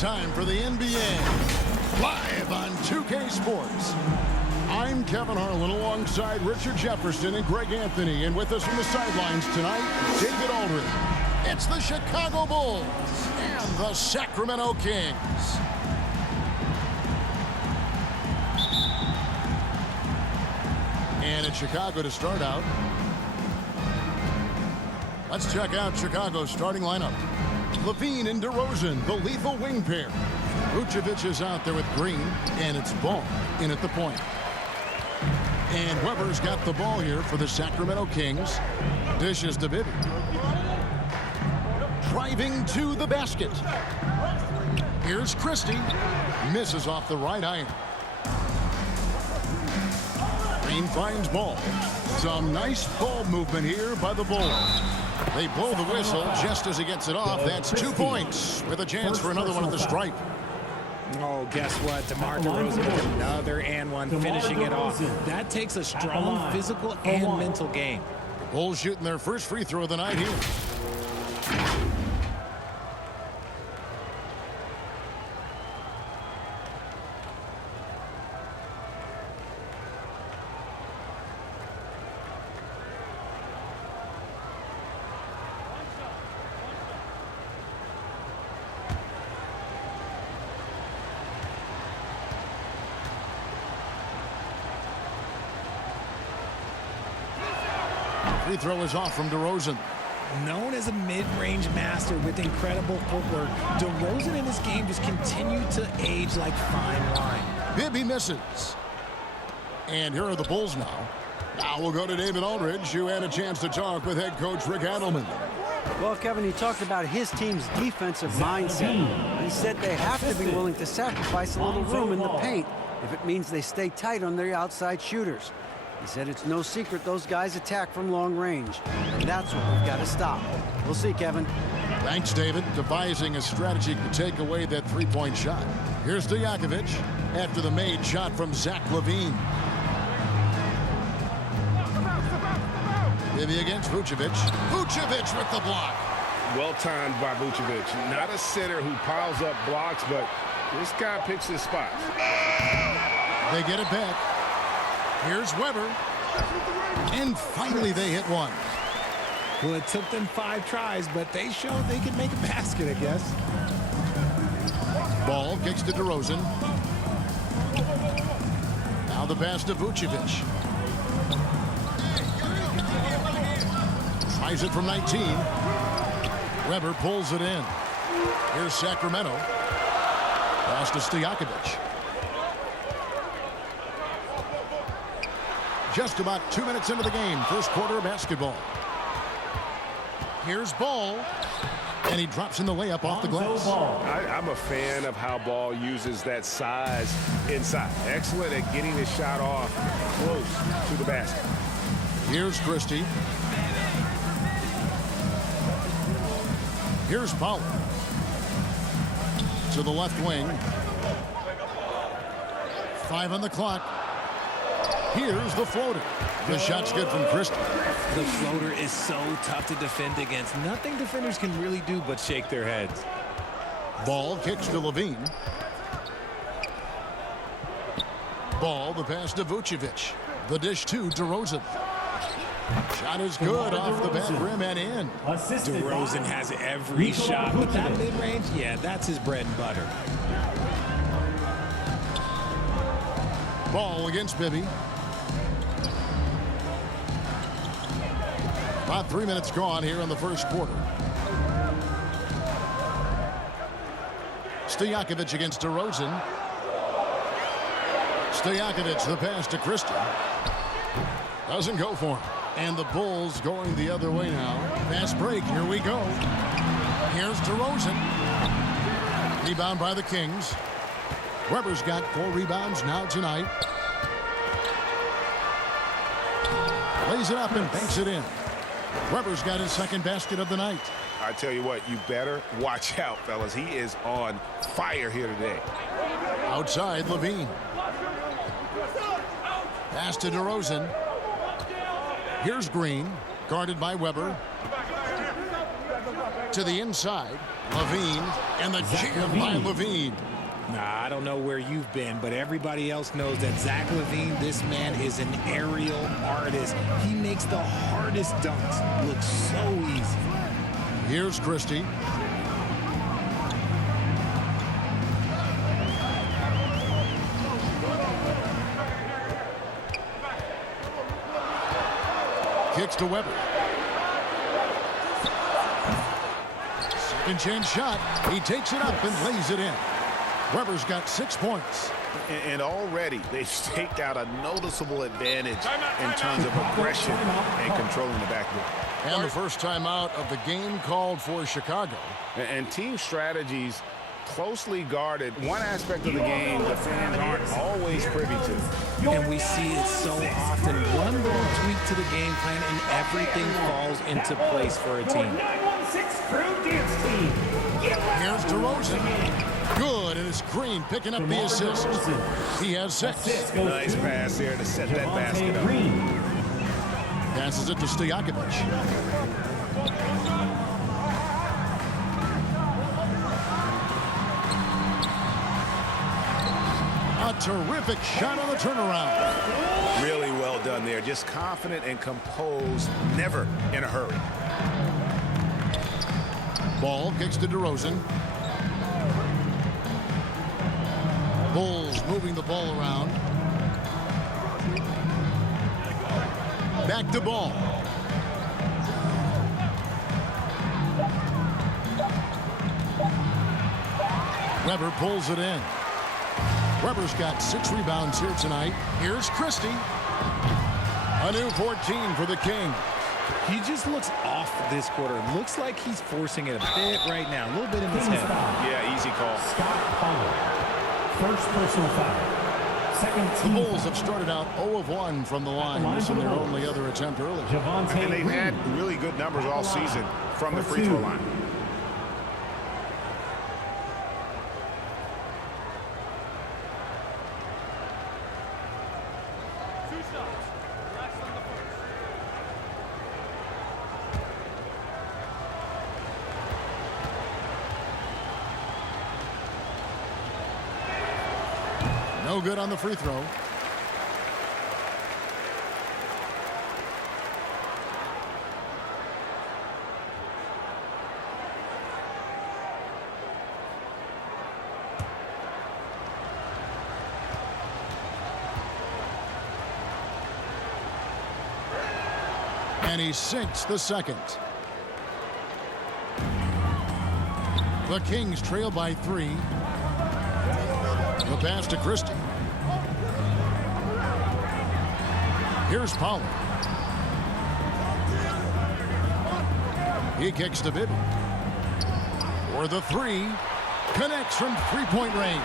time for the NBA, live on 2K Sports. I'm Kevin Harlan alongside Richard Jefferson and Greg Anthony. And with us from the sidelines tonight, David Aldridge. It's the Chicago Bulls and the Sacramento Kings. And it's Chicago to start out. Let's check out Chicago's starting lineup. LAVINE and DEROZAN, the lethal wing pair. Vucevic is out there with Green, and it's Ball in at the point. And Weber's got the ball here for the Sacramento Kings. Dishes to Bibby. Driving to the basket. Here's Christie. Misses off the right iron. Green finds Ball. Some nice ball movement here by the Bulls. They blow the whistle just as he gets it off. That's 2 points with a chance for another one at the stripe. Oh, guess what? DeMar DeRozan with another and one, finishing it off. That takes a strong physical and mental game. Bulls shooting their first free throw of the night here. Free throw is off from DeRozan. Known as a mid-range master with incredible footwork, DeRozan in this game just continued to age like fine wine. Bibby misses. And here are the Bulls now. Now we'll go to David Aldridge, who had a chance to talk with head coach Rick Adelman. Well, Kevin, he talked about his team's defensive mindset. He said they have to be willing to sacrifice a little room in the paint if it means they stay tight on their outside shooters. He said it's no secret those guys attack from long range, and that's what we've got to stop. We'll see, Kevin. Thanks, David. Devising a strategy to take away that three-point shot. Here's Stojakovic after the made shot from Zach LaVine. Bibby against Vucevic. Vucevic with the block. Well timed by Vucevic. Not a center who piles up blocks, but this guy picks his spots. They get it back. Here's Weber. And finally they hit one. Well, it took them 5 tries, but they showed they could make a basket, I guess. Ball kicks to DeRozan. Now the pass to Vucevic. Tries it from 19. Weber pulls it in. Here's Sacramento. Pass to Stojakovic. Just about 2 minutes into the game, first quarter of basketball. Here's Ball, and he drops in the layup off the glass. I'm a fan of how Ball uses that size inside. Excellent at getting his shot off close to the basket. Here's Christie. Here's Powell. To the left wing. 5 on the clock. Here's the floater. The shot's good from Christie. The floater is so tough to defend against. Nothing defenders can really do but shake their heads. Ball kicks to LAVINE. Ball, the pass to Vucevic. The dish to DeRozan. Shot is good off the back rim and in. DeRozan has every shot, but that mid-range, yeah, that's his bread and butter. Ball against Bibby. About 3 minutes gone here in the first quarter. Stojakovic against DeRozan. Stojakovic, the pass to Christie. Doesn't go for him. And the Bulls going the other way now. Fast break, here we go. Here's DeRozan. Rebound by the Kings. Weber's got 4 rebounds now tonight. Lays it up and banks it in. Weber's got his second basket of the night. I tell you what, you better watch out, fellas. He is on fire here today. Outside, LAVINE. Pass to DeRozan. Here's Green, guarded by Weber. To the inside. LAVINE, and the jam by LAVINE. Nah, I don't know where you've been, but everybody else knows that Zach LAVINE, this man is an aerial artist. He makes the hardest dunks look so easy. Here's Christie. Kicks to Weber. Second chance shot. He takes it up and lays it in. Weber's got 6 points. And already they've staked out a noticeable advantage in terms of aggression and controlling the backboard. And the first timeout of the game called for Chicago. And team strategies closely guarded. One aspect of the game the fans aren't always privy to. And we see it so often. One little tweak to the game plan and everything falls into place for a team. Here's DeRozan. Good, and it's Green picking up the assist. He has 6. Nice pass there to set that basket up. Passes it to Stojakovic. A terrific shot on the turnaround. Really well done there. Just confident and composed, never in a hurry. Ball kicks to DeRozan. Bulls moving the ball around. Back to Ball. Weber pulls it in. Weber's got 6 rebounds here tonight. Here's Christie. A new 14 for the King. He just looks off this quarter. Looks like he's forcing it a bit right now. A little bit in his head. Yeah, easy call. First personal foul. The Bulls have started out 0 of 1 from the line. This is their only other attempt early. And they've had really good numbers all season from the free throw line. No good on the free throw. And he sinks the second. The Kings trail by 3. The pass to Christie. Here's Pollard. He kicks to Bibby. For the 3. Connects from three-point range.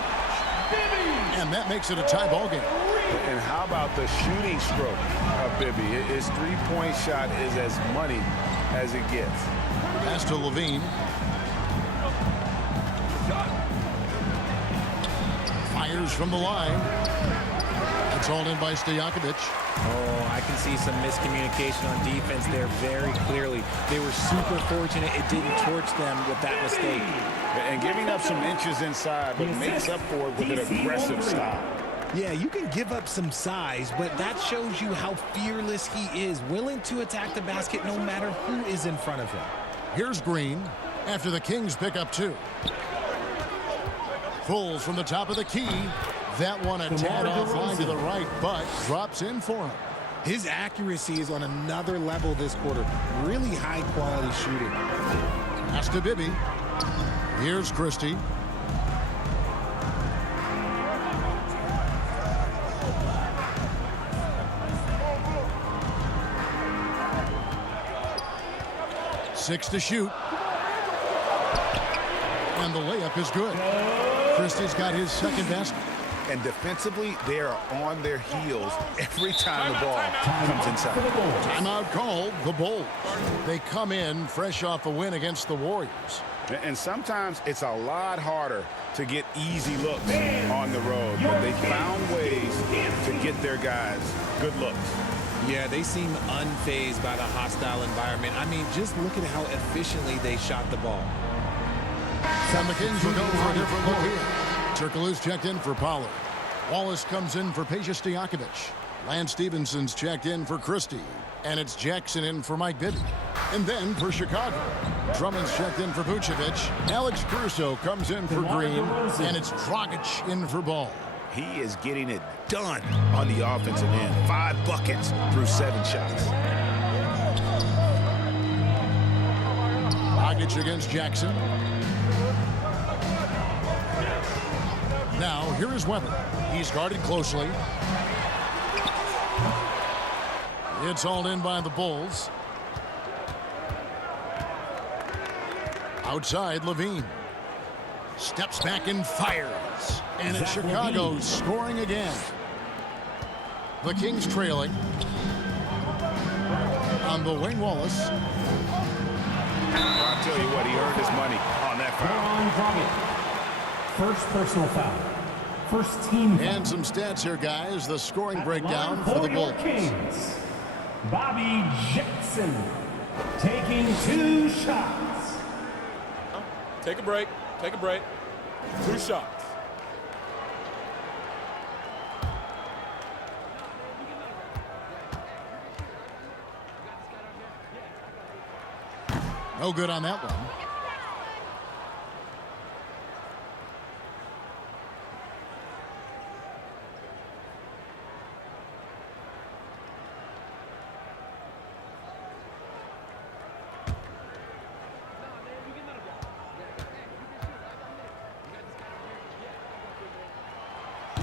And that makes it a tie ball game. And how about the shooting stroke of Bibby? His three-point shot is as money as it gets. Pass to LAVINE. Fires from the line. It's hauled in by Stojakovic. Oh, I can see some miscommunication on defense there very clearly. They were super fortunate it didn't torch them with that mistake. And giving up some inches inside, but makes up for it with an aggressive style. Yeah, you can give up some size, but that shows you how fearless he is, willing to attack the basket no matter who is in front of him. Here's Green after the Kings pick up 2. Pulls from the top of the key. That one a tad offline to the right, but drops in for him. His accuracy is on another level this quarter. Really high-quality shooting. Pass to Bibby. Here's Christie. Six to shoot. And the layup is good. Christie's got his second basket. And defensively, they are on their heels every time the ball comes inside. Timeout called, the Bulls. They come in fresh off a win against the Warriors. And sometimes it's a lot harder to get easy looks on the road, but they found ways to get their guys good looks. Yeah, they seem unfazed by the hostile environment. I mean, just look at how efficiently they shot the ball. And the Kings will go for a different look here. Turkoglu's checked in for Pollard. Wallace comes in for Peja Stojakovic. Lance Stevenson's checked in for Christie. And it's Jackson in for Mike Bibby. And then for Chicago, Drummond's checked in for Vucevic. Alex Caruso comes in for Green. And it's Dragic in for Ball. He is getting it done on the offensive end. 5 buckets through 7 shots. Dragic against Jackson. Now, here is Weber. He's guarded closely. It's hauled in by the Bulls. Outside, LaVine. Steps back and fires. And it's Chicago scoring again. The Kings trailing. On the wing, Wallace. I'll tell you what, he earned his money on that foul. First personal foul. First team foul. And some stats here, guys. The scoring breakdown for the Bulls. Kings. Bobby Jackson taking 2 shots. Take a break. Take a break. 2 shots. No good on that one.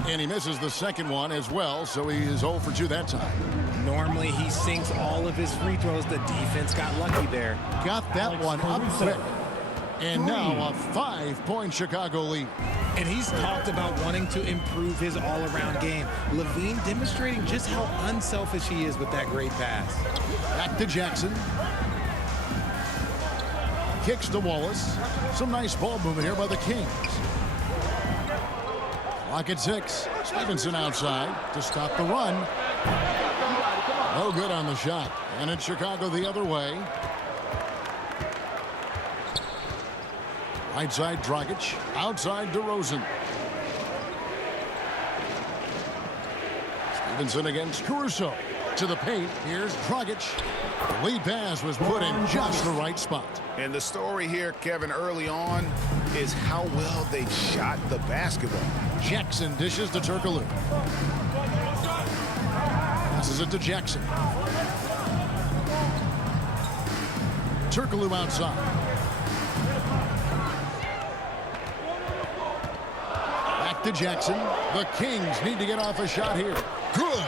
And he misses the second one as well, so he is 0 for 2 that time. Normally he sinks all of his free throws. The defense got lucky there. Got that one up quick. And now a 5-point Chicago lead. And he's talked about wanting to improve his all-around game. LaVine demonstrating just how unselfish he is with that great pass. Back to Jackson. Kicks to Wallace. Some nice ball movement here by the Kings. Clock at 6. Stevenson outside to stop the run. No good on the shot. And it's Chicago the other way. Right side Dragic. Outside DeRozan. Stevenson against Caruso. To the paint. Here's Dragic. The lead pass was put in just the right spot. And the story here, Kevin, early on is how well they shot the basketball. Jackson dishes to Turkoglu. Passes it to Jackson. Turkoglu outside. Back to Jackson. The Kings need to get off a shot here. Good.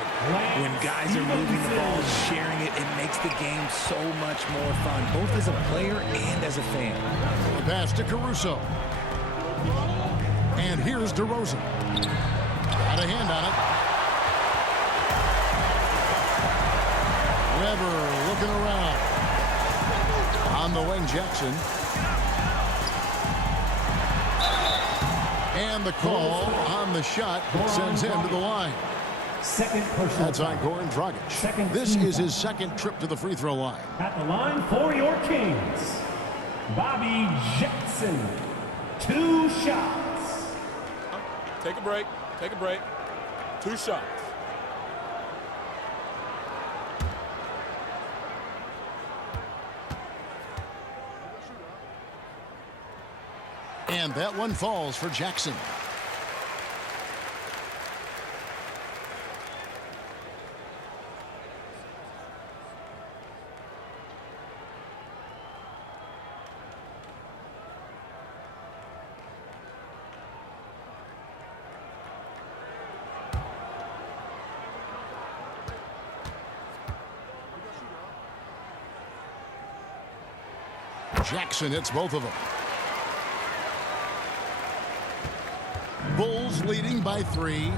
When guys are moving the ball, sharing it, it makes the game so much more fun, both as a player and as a fan. The pass to Caruso. And here's DeRozan. Got a hand on it. Weber looking around. On the wing, Jackson. And the call on the shot sends him to the line. Second personal. That's on Goran Dragic. This is his second trip to the free throw line. At the line for your Kings, Bobby Jackson. 2 shots. Take a break. Take a break. 2 shots. And that one falls for Jackson. Jackson hits both of them. Bulls leading by 3.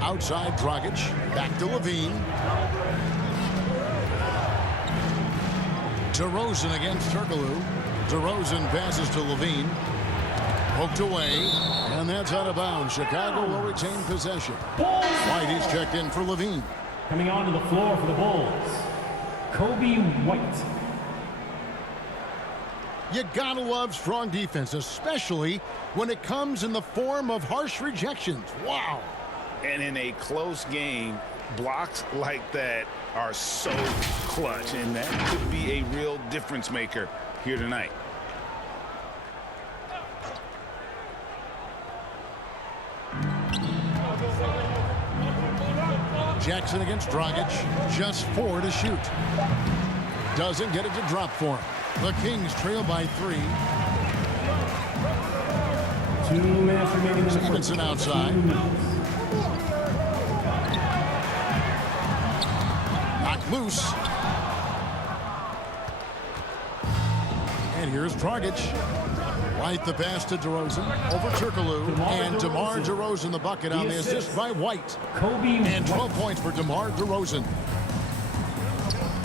Outside Dragic. Back to LaVine. DeRozan against Turkoglu. DeRozan passes to LaVine. Poked away. And that's out of bounds. Chicago will retain possession. Whitey's checked in for LaVine. Coming onto the floor for the Bulls, Kobe White. You gotta love strong defense, especially when it comes in the form of harsh rejections. Wow. And in a close game, blocks like that are so clutch, and that could be a real difference maker here tonight. Jackson against Dragic. Just 4 to shoot. Doesn't get it to drop for him. The Kings trail by 3. 2 minutes remaining in the first. Stevenson outside. Knocked loose. And here's Dragic. White the pass to DeRozan. Over Turkoglu. And DeMar DeRozan the bucket on the assist by White. And 12 points for DeMar DeRozan.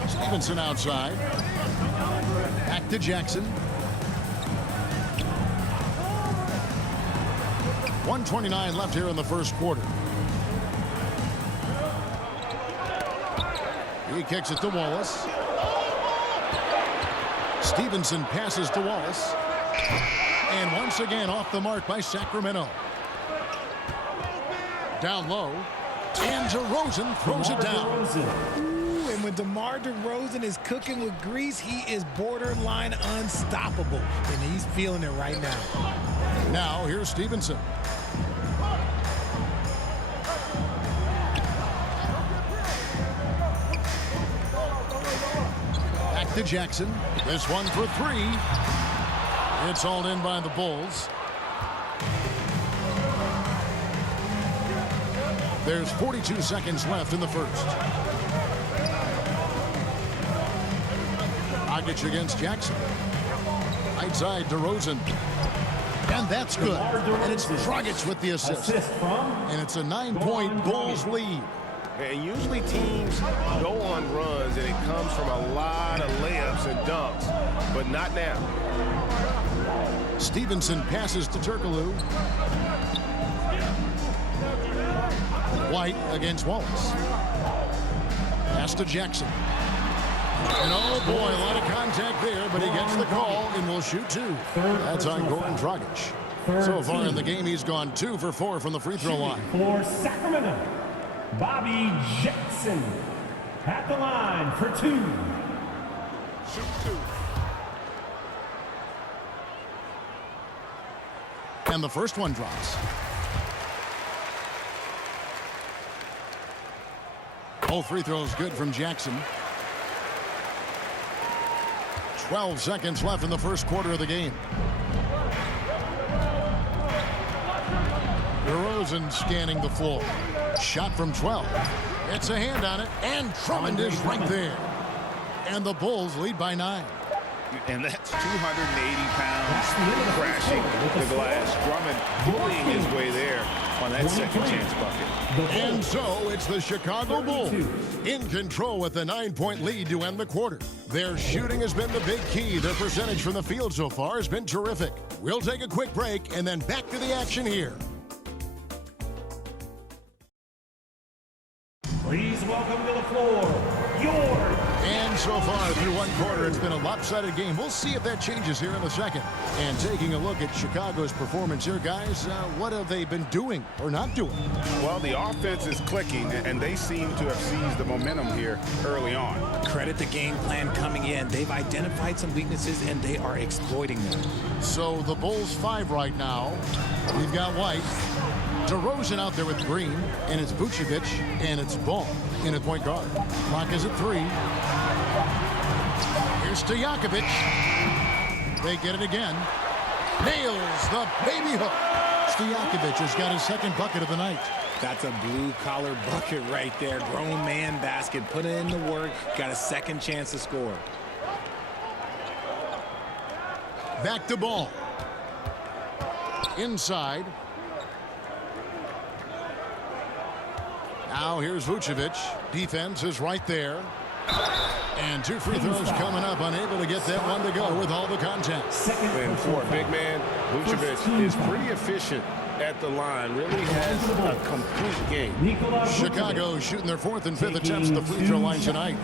Stevenson outside. Back to Jackson. 1:29 left here in the first quarter. He kicks it to Wallace. Stevenson passes to Wallace. And once again off the mark by Sacramento. Down low. And DeRozan throws it down. And when DeMar DeRozan is cooking with grease, he is borderline unstoppable. And he's feeling it right now. Now here's Stevenson. Back to Jackson. This one for 3. It's hauled in by the Bulls. There's 42 seconds left in the first. Dragic against Jackson. Right side, DeRozan. And that's good. And it's Dragic with the assist. And it's a 9-point Bulls lead. And usually teams go on runs, and it comes from a lot of layups and dunks, but not now. Stevenson passes to Turkoglu. White against Wallace. Pass to Jackson. And oh boy, a lot of contact there, but he gets the call and will shoot 2. That's on Goran Dragic. So far in the game, he's gone 2 for 4 from the free throw line. For Sacramento, Bobby Jackson at the line for 2. Shoot 2. And the first one drops. Both free throws good from Jackson. 12 seconds left in the first quarter of the game. DeRozan scanning the floor. Shot from 12. It's a hand on it, and Drummond is right there. And the Bulls lead by 9. And that's 280 pounds crashing the glass. Drummond bullying his way there on that second chance bucket. And so it's the Chicago Bulls in control with the 9-point lead to end the quarter. Their shooting has been the big key. Their percentage from the field so far has been terrific. We'll take a quick break and then back to the action here. Please welcome to the floor, your... And so far through one quarter, it's been a lopsided game. We'll see if that changes here in the second. And taking a look at Chicago's performance here, guys, what have they been doing or not doing? Well, the offense is clicking, and they seem to have seized the momentum here early on. Credit the game plan coming in. They've identified some weaknesses, and they are exploiting them. So the Bulls 5 right now. We've got White. DeRozan out there with Green, and it's Vucevic, and it's Ball in at point guard. Clock is at 3. Here's Stojakovic. They get it again. Nails the baby hook. Stojakovic has got his second bucket of the night. That's a blue-collar bucket right there. Grown man basket. Put in the work. Got a second chance to score. Back to Ball. Inside. Now here's Vucevic. Defense is right there. And 2 free throws coming up. Unable to get that one to go with all the contact. And for a big man, Vucevic is pretty efficient at the line. Really has a complete game. Chicago shooting their 4th and 5th attempts at the free throw line tonight.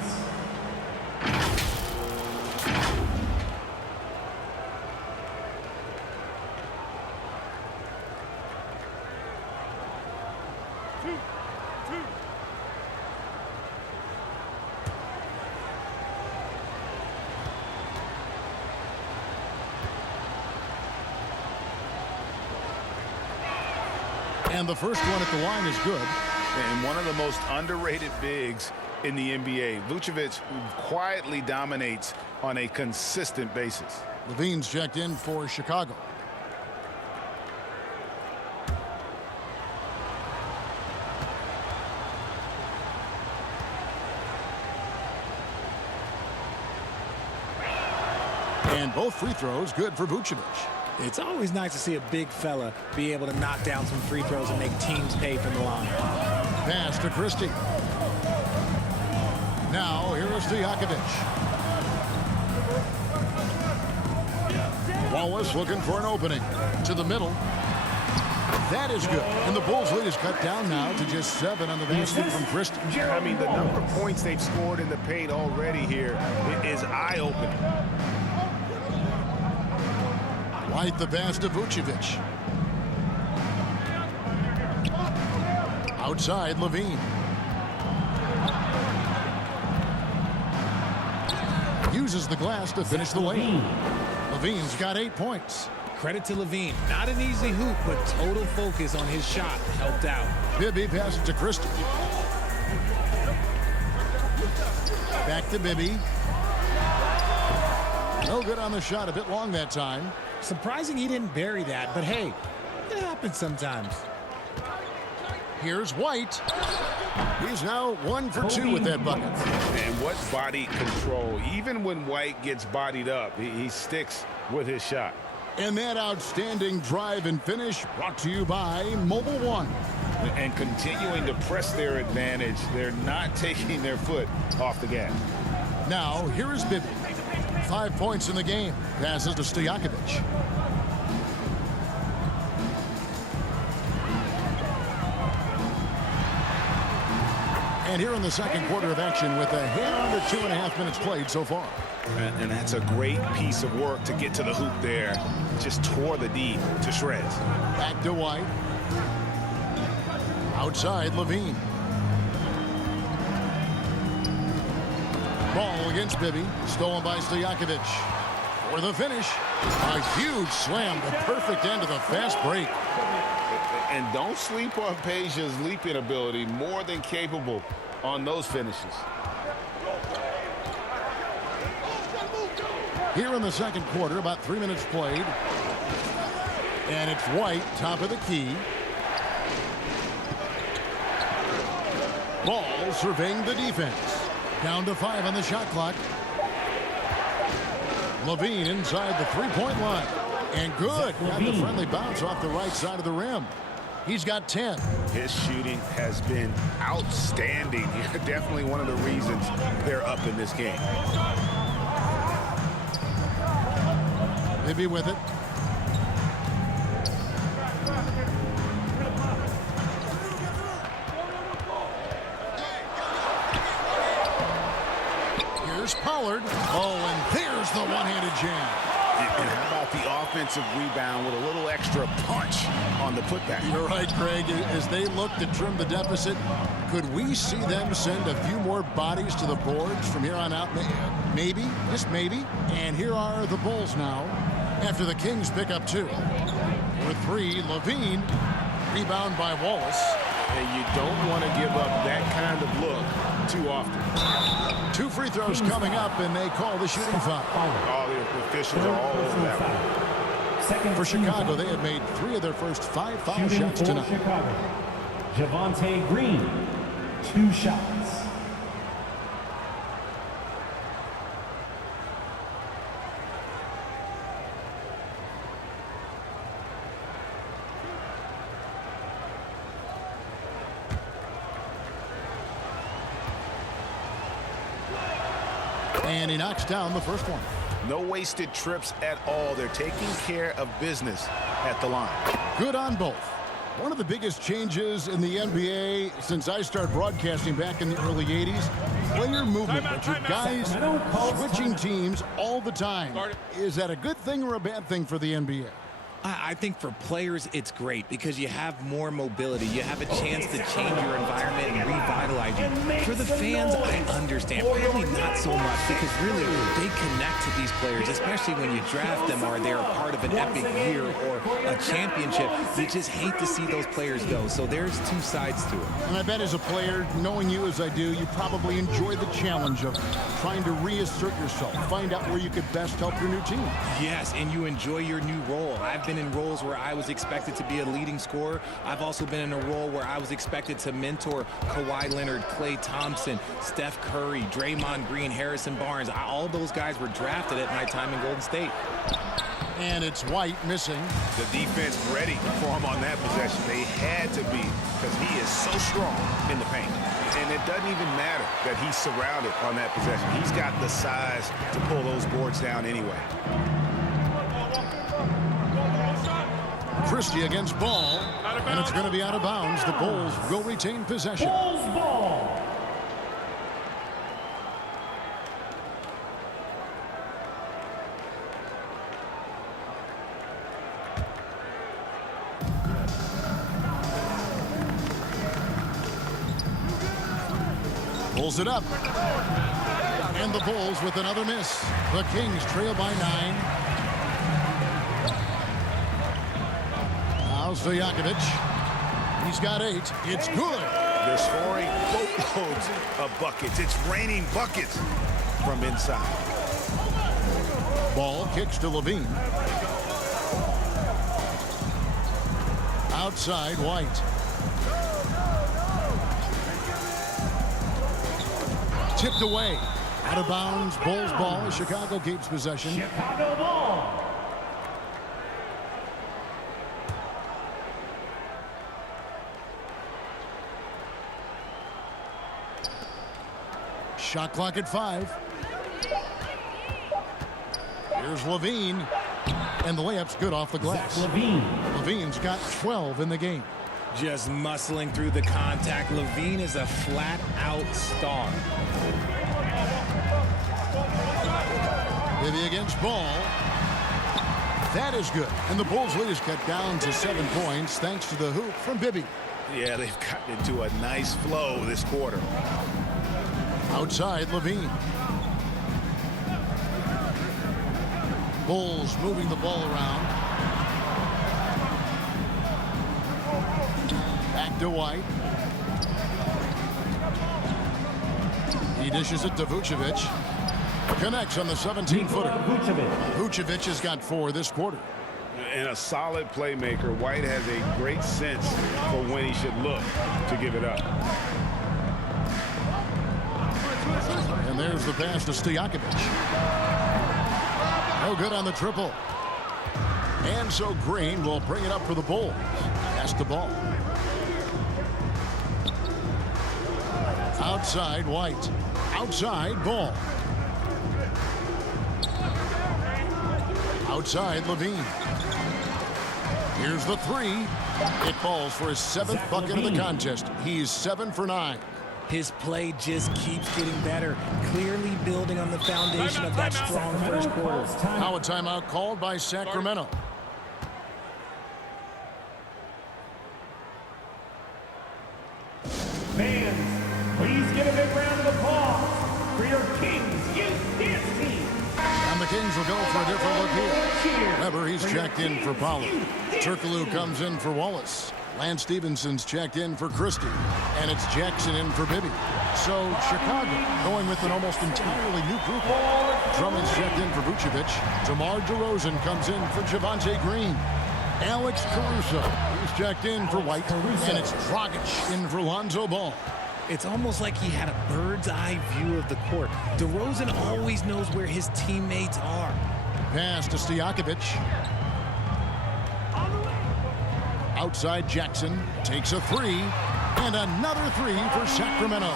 And the first one at the line is good. And one of the most underrated bigs in the NBA. Vucevic quietly dominates on a consistent basis. LaVine's checked in for Chicago. And both free throws good for Vucevic. It's always nice to see a big fella be able to knock down some free throws and make teams pay from the line. Pass to Christie. Now here is Stojakovic. Wallace looking for an opening. To the middle. That is good. And the Bulls' lead is cut down now to just 7 on the basket from Christie. I mean, the number of points they've scored in the paint already here is eye-opening. White the pass to Vucevic. Outside LaVine. Uses the glass to finish the lane. LaVine's got 8 points. Credit to LaVine. Not an easy hoop, but total focus on his shot helped out. Bibby passes to Christie. Back to Bibby. No good on the shot. A bit long that time. Surprising he didn't bury that, but hey, it happens sometimes. Here's White. He's now 1 for 2 with that bucket. And what body control. Even when White gets bodied up, he sticks with his shot. And that outstanding drive and finish brought to you by Mobile One. And continuing to press their advantage. They're not taking their foot off the gas. Now, here is Bibby. 5 points in the game. Passes to Stojakovic. And here in the second quarter of action with a hair under 2.5 minutes played so far. And that's a great piece of work to get to the hoop there. Just tore the D to shreds. Back to White. Outside LaVine. Ball against Bibby. Stolen by Stojakovic. For the finish. A huge slam. The perfect end of the fast break. And don't sleep on Peja's leaping ability. More than capable on those finishes. Here in the second quarter, about 3 minutes played. And it's White, top of the key. Ball surveying the defense. Down to 5 on the shot clock. LaVine inside the three-point line. And good. Got the friendly bounce off the right side of the rim. He's got 10. His shooting has been outstanding. Definitely one of the reasons they're up in this game. Bibby with it. Here's Pollard. Oh, and there's the one-handed jam. And how about the offensive rebound with a little extra punch on the putback? You're right, Craig. As they look to trim the deficit, could we see them send a few more bodies to the boards from here on out? Maybe, just maybe. And here are the Bulls now after the Kings pick up 2. For 3, LaVine. Rebound by Wallace. And you don't want to give up that kind of look too often. 2 free throws coming up, and they call the shooting foul. All the officials are all over that one. For Chicago, they had made 3 of their first 5 foul shots tonight. Chicago. Javonte Green, 2 shots. And he knocks down the first one. No wasted trips at all. They're taking care of business at the line. Good on both. One of the biggest changes in the NBA since I started broadcasting back in the early 80s, player movement. But your guys switching teams all the time. Is that a good thing or a bad thing for the NBA? I think for players, it's great because you have more mobility. You have a chance to change your environment and revitalize you. For the fans, I understand. Probably not so much because really they connect to these players, especially when you draft them or they're a part of an epic year or a championship. You just hate to see those players go. So there's two sides to it. And I bet as a player, knowing you as I do, you probably enjoy the challenge of trying to reassert yourself, find out where you could best help your new team. Yes, and you enjoy your new role. I've been in roles where I was expected to be a leading scorer. I've also been in a role where I was expected to mentor Kawhi Leonard, Klay Thompson, Steph Curry, Draymond Green, Harrison Barnes. All those guys were drafted at my time in Golden State. And it's White missing. The defense ready for him on that possession. They had to be because he is so strong in the paint. And it doesn't even matter that he's surrounded on that possession. He's got the size to pull those boards down anyway. Christie against Ball, and it's going to be out of bounds. The Bulls will retain possession. Bulls ball. Pulls it up. And the Bulls with another miss. The Kings trail by 9. Stojakovic. He's got 8. It's good. They're scoring boatloads of buckets. It's raining buckets from inside. Ball kicks to LaVine. Outside, White. Tipped away. Out of bounds. Bulls ball. Chicago keeps possession. Chicago ball. Shot clock at 5. Here's LaVine. And the layup's good off the glass. LaVine's got 12 in the game. Just muscling through the contact. LaVine is a flat-out star. Bibby against Ball. That is good. And the Bulls' lead is cut down to 7 points thanks to the hoop from Bibby. Yeah, they've gotten into a nice flow this quarter. Outside, LaVine. Bulls moving the ball around. Back to White. He dishes it to Vucevic. Connects on the 17-footer. Vucevic has got 4 this quarter. And a solid playmaker. White has a great sense for when he should look to give it up. And there's the pass to Stojakovic. No good on the triple. And so Green will bring it up for the Bulls. Pass the ball. Outside, White. Outside, Ball. Outside, LaVine. Here's the 3. It falls for his 7th bucket of the contest. He's 7 for 9. His play just keeps getting better, clearly building on the foundation of that strong first quarter. Now a timeout called by Sacramento. Fans, please give a big round of applause for your Kings Youth Dance Team. And the Kings will go for a different look here. Weber, he's checked in for Pollard. Turkoglu comes in for Wallace. Lance Stevenson's checked in for Christie. And it's Jackson in for Bibby. So Chicago going with an almost entirely new group. Drummond's checked in for Vucevic. DeMar DeRozan comes in for Javonte Green. Alex Caruso is checked in for White. And it's Dragic in for Lonzo Ball. It's almost like he had a bird's eye view of the court. DeRozan always knows where his teammates are. Pass to Stojakovic. Outside, Jackson takes a 3. And another 3 for Sacramento.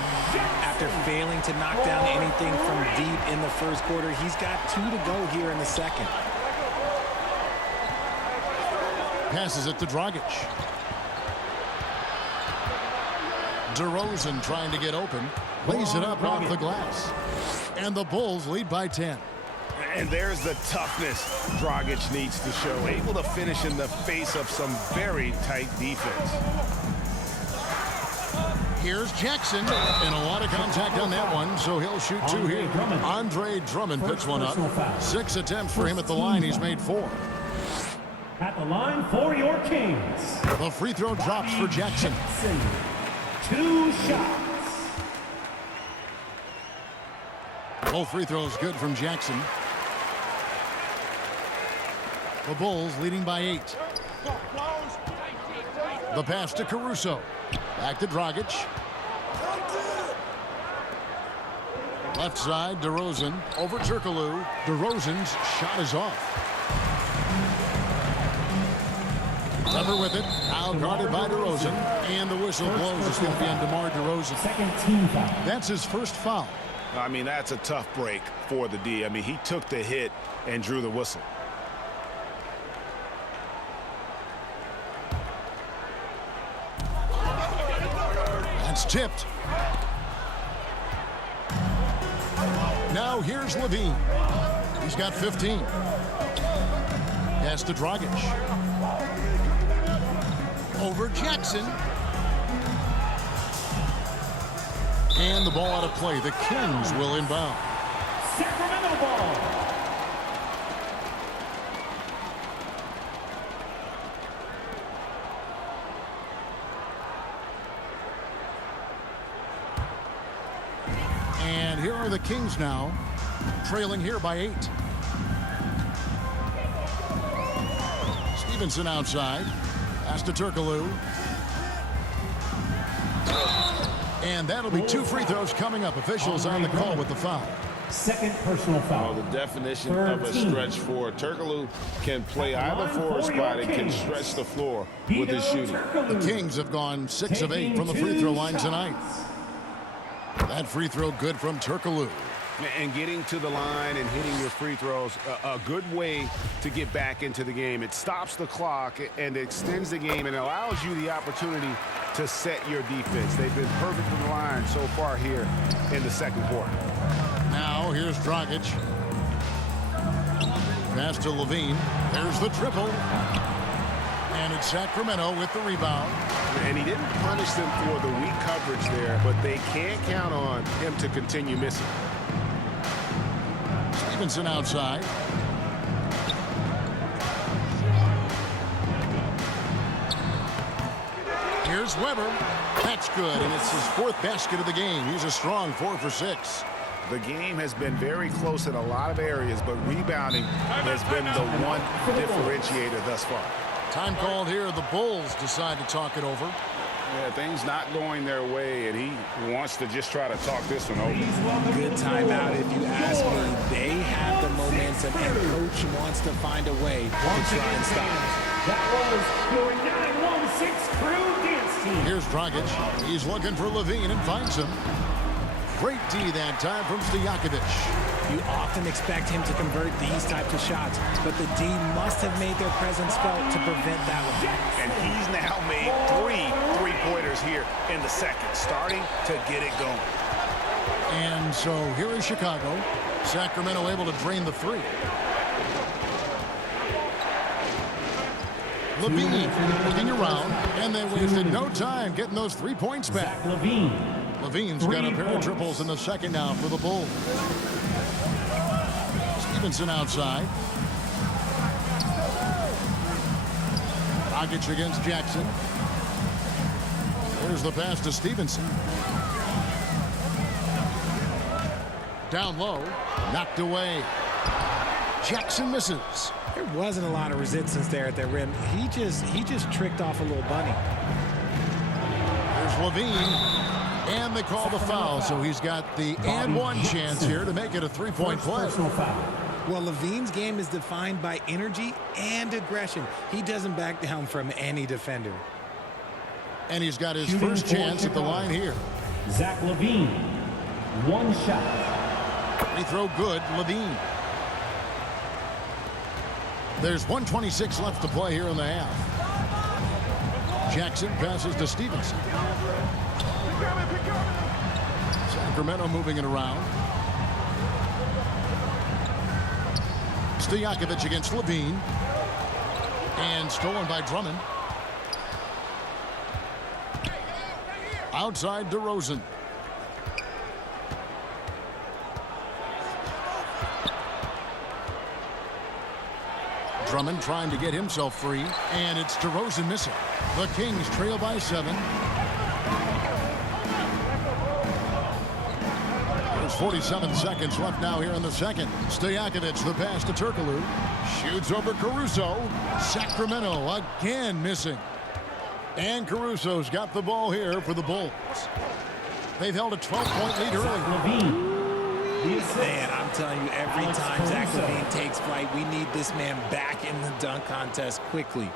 After failing to knock down anything from deep in the first quarter, he's got 2 to go here in the second. Passes it to Dragic. DeRozan trying to get open. Lays it up off the glass. And the Bulls lead by 10. And there's the toughness Dragic needs to show. Able to finish in the face of some very tight defense. Here's Jackson, and a lot of contact on that one, so he'll shoot two here. Andre Drummond picks one up. 6 attempts for him at the line. He's made 4. At the line for your Kings. The free throw drops for Jackson. 2 shots. Both free throws good from Jackson. The Bulls leading by 8. The pass to Caruso. Back to Dragic. Left side, DeRozan. Over Turkoglu. DeRozan's shot is off. Weber with it. Out guarded by DeRozan. And the whistle blows. It's going to be on DeMar DeRozan. Second team foul. That's his first foul. I mean, that's a tough break for the D. I mean, he took the hit and drew the whistle. That's tipped. Now here's LaVine. He's got 15. Pass to Dragic. Over Jackson. And the ball out of play. The Kings will inbound. Sacramento ball. And here are the Kings now, trailing here by 8. Stevenson outside. Pass to Turkoglu. And that'll be 2 free throws coming up. Officials on the call with the foul. Second personal foul. The definition of a stretch four. Turkoglu can play either forward spot and can stretch the floor with his shooting. The Kings have gone 6 of 8 from the free throw line tonight. That free throw good from Turkoglu. And getting to the line and hitting your free throws, a good way to get back into the game. It stops the clock and extends the game and allows you the opportunity to set your defense. They've been perfect from the line so far here in the second quarter. Now here's Dragic. Pass to LaVine. There's the triple. And it's Sacramento with the rebound. And he didn't punish them for the weak coverage there, but they can't count on him to continue missing. Stevenson outside. Here's Weber. That's good, and it's his 4th basket of the game. He's a strong 4 for 6. The game has been very close in a lot of areas, but rebounding has been the one differentiator thus far. Time called here. The Bulls decide to talk it over. Yeah, things not going their way, and he wants to just try to talk this one over. Good timeout, if you ask me. They have the momentum, and coach wants to find a way to try and stop it. That was your 916 crew dance team. Here's Dragic. He's looking for LaVine and finds him. Great D that time from Stojakovic. You often expect him to convert these types of shots, but the D must have made their presence felt to prevent that one. And he's now made 3 three-pointers here in the second, starting to get it going. And so here is Chicago. Sacramento able to drain the 3. LaVine looking around, and they wasted no time getting those 3 points back. Zach LaVine. LaVine's got a pair of triples in the second now for the Bulls. Stevenson outside. Dragic against Jackson. There's the pass to Stevenson. Down low, knocked away. Jackson misses. There wasn't a lot of resistance there at the rim. He just tricked off a little bunny. There's LaVine. And they call the foul, so he's got the and one chance here to make it a 3-point play. Well, LaVine's game is defined by energy and aggression. He doesn't back down from any defender. And he's got his first chance at the line here. Zach LaVine, 1 shot. Free throw good, LaVine. There's 1:26 left to play here in the half. Jackson passes to Stevenson. Sacramento moving it around. Stojakovic against LAVINE. And stolen by Drummond. Outside DeRozan. Drummond trying to get himself free, and it's DeRozan missing. The Kings trail by 7. There's 47 seconds left now here in the second. Stojakovic, the pass to Turkoglu. Shoots over Caruso. Sacramento again missing. And Caruso's got the ball here for the Bulls. They've held a 12-point lead early. Man, I'm telling you, every time Zach LaVine takes flight, we need this man back in the dunk contest quickly.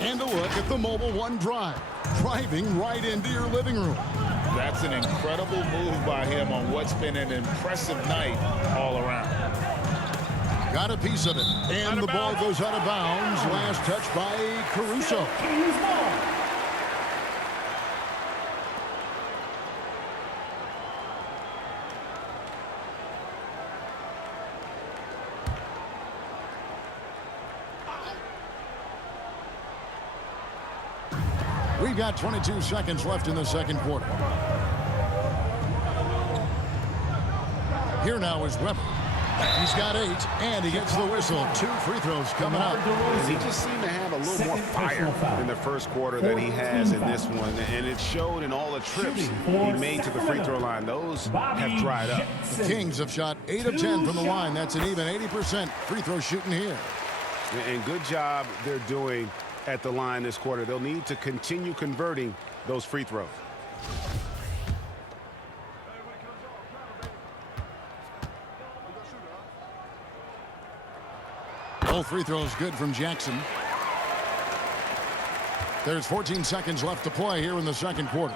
And a look at the Mobile One drive. Driving right into your living room. That's an incredible move by him on what's been an impressive night all around. Got a piece of it. And the ball goes out of bounds. Last touch by Caruso. We've got 22 seconds left in the second quarter. Here now is Weber. He's got 8, and he gets the whistle. 2 free throws coming up. He just seemed to have a little more fire in the first quarter than he has in this one, and it showed in all the trips he made to the free throw line. Those have dried up. The Kings have shot 8 of 10 from the line. That's an even 80% free throw shooting here. And good job they're doing at the line this quarter. They'll need to continue converting those free throws. Both free throws good from Jackson. There's 14 seconds left to play here in the second quarter.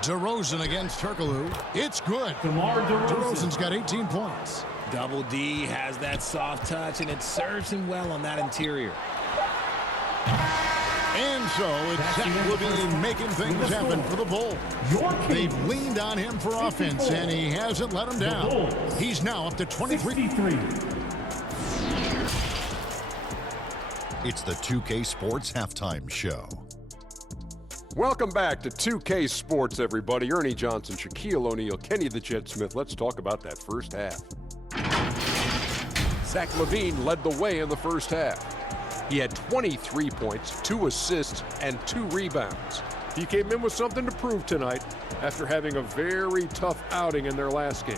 DeRozan against Turkoglu. It's good. DeRozan's got 18 points. Double D has that soft touch, and it serves him well on that interior. And so it's Zach LaVine making things happen for the Bulls. They've leaned on him for offense, and he hasn't let them down. He's now up to 23. It's the 2K Sports Halftime Show. Welcome back to 2K Sports, everybody. Ernie Johnson, Shaquille O'Neal, Kenny the Jet Smith. Let's talk about that first half. Zach LaVine led the way in the first half. He had 23 points, 2 assists, and 2 rebounds. He came in with something to prove tonight after having a very tough outing in their last game.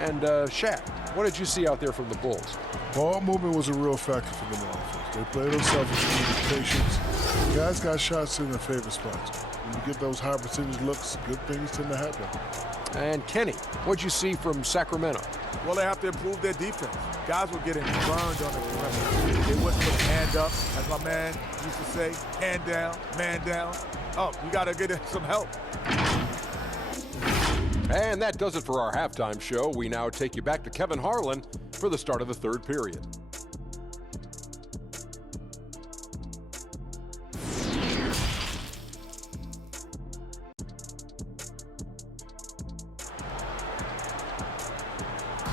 And Shaq, what did you see out there from the Bulls? Ball movement was a real factor for them on offense. They played unselfishly with patience. The guys got shots in their favorite spots. When you get those high percentage looks, good things tend to happen. And Kenny, what'd you see from Sacramento? Well, they have to improve their defense. Guys were getting burned on the perimeter. They wouldn't put a hand up, as my man used to say, hand down, man down. Oh, you got to get some help. And that does it for our halftime show. We now take you back to Kevin Harlan for the start of the third period.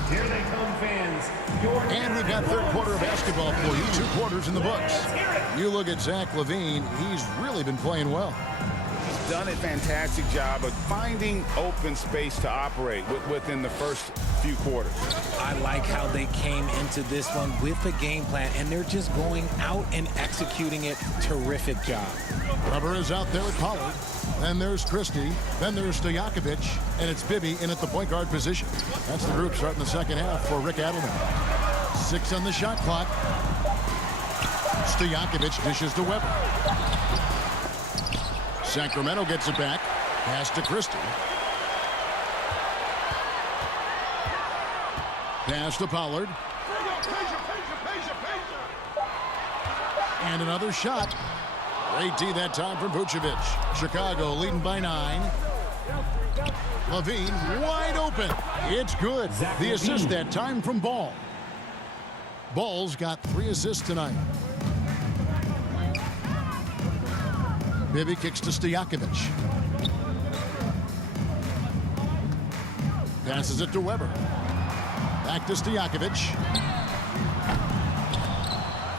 Here they come, fans. And we've got third quarter of basketball for you. 2 quarters in the books. You look at Zach LaVine, he's really been playing well. He's done a fantastic job of finding open space to operate within the first few quarters. I like how they came into this one with a game plan, and they're just going out and executing it. Terrific job. Rubber is out there at Pollard. Then there's Christie. Then there's Stojakovic. And it's Bibby in at the point guard position. That's the group starting the second half for Rick Adelman. 6 on the shot clock. Stojakovic dishes to Weber. Sacramento gets it back. Pass to Christie. Pass to Pollard. And another shot. Great D that time from Vucevic. Chicago leading by 9. LaVine wide open. It's good. The assist that time from Ball. Ball's got 3 assists tonight. Bibby kicks to Stojakovic. Passes it to Weber. Back to Stojakovic.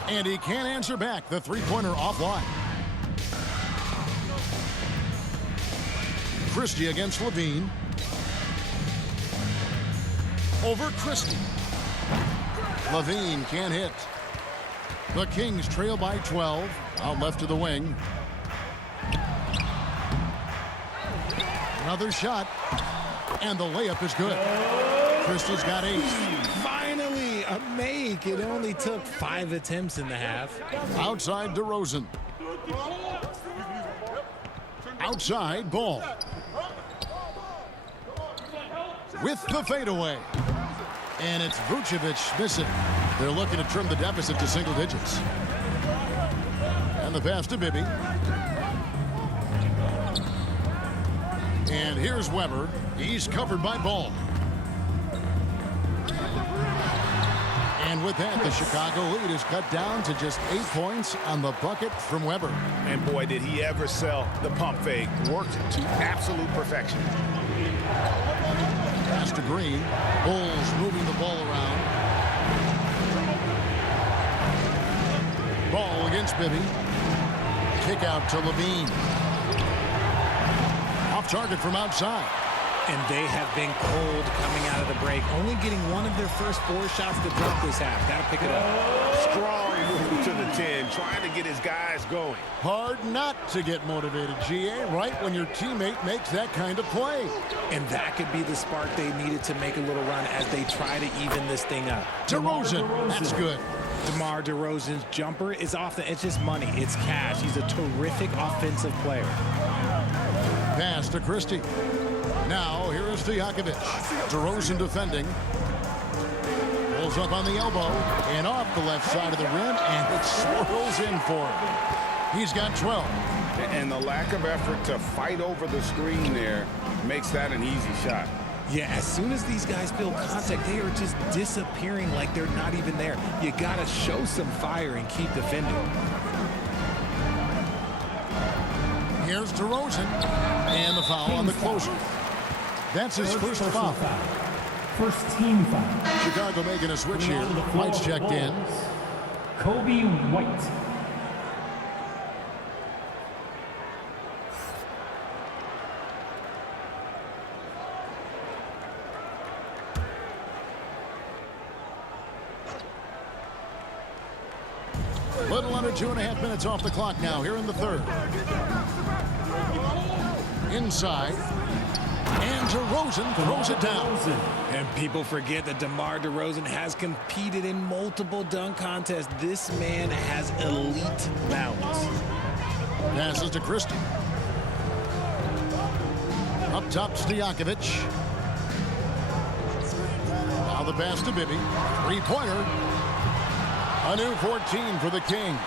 And he can't answer back. The three-pointer offline. Christie against LaVine. Over Christie. LaVine can't hit. The Kings trail by 12. Out left to the wing. Another shot. And the layup is good. Christie's got 8. Finally, a make. It only took 5 attempts in the half. Outside DeRozan. Outside Ball. With the fadeaway. And it's Vucevic missing. They're looking to trim the deficit to single digits. And the pass to Bibby. And here's Weber. He's covered by Ball. And with that, the Chicago lead is cut down to just 8 points on the bucket from Weber. And boy, did he ever sell the pump fake. Worked to absolute perfection. Pass to Green. Bulls moving the ball around. Ball against Bibby. Kick out to LaVine. Off target from outside. And they have been cold coming out of the break. Only getting one of their first 4 shots to drop this half. Got to pick it up. Strong move to the 10, trying to get his guys going. Hard not to get motivated, GA, right when your teammate makes that kind of play. And that could be the spark they needed to make a little run as they try to even this thing up. DeRozan, that's good. DeMar DeRozan's jumper is off it's just money. It's cash. He's a terrific offensive player. Pass to Christie. Now, here is Stojakovic. DeRozan defending. Pulls up on the elbow and off the left side of the rim, and it swirls in for him. He's got 12. And the lack of effort to fight over the screen there makes that an easy shot. Yeah, as soon as these guys feel contact, they are just disappearing like they're not even there. You got to show some fire and keep defending. Here's DeRozan, and the foul on the closer. That's his first foul. First team foul. Chicago making a switch here. White's checked in. Kobe White. Little under 2.5 minutes off the clock now here in the third. Inside. And DeRozan throws it down. And people forget that DeMar DeRozan has competed in multiple dunk contests. This man has elite balance. Passes to Christie. Up top, Stojakovic. Now the pass to Bibby. Three-pointer. A new 14 for the Kings.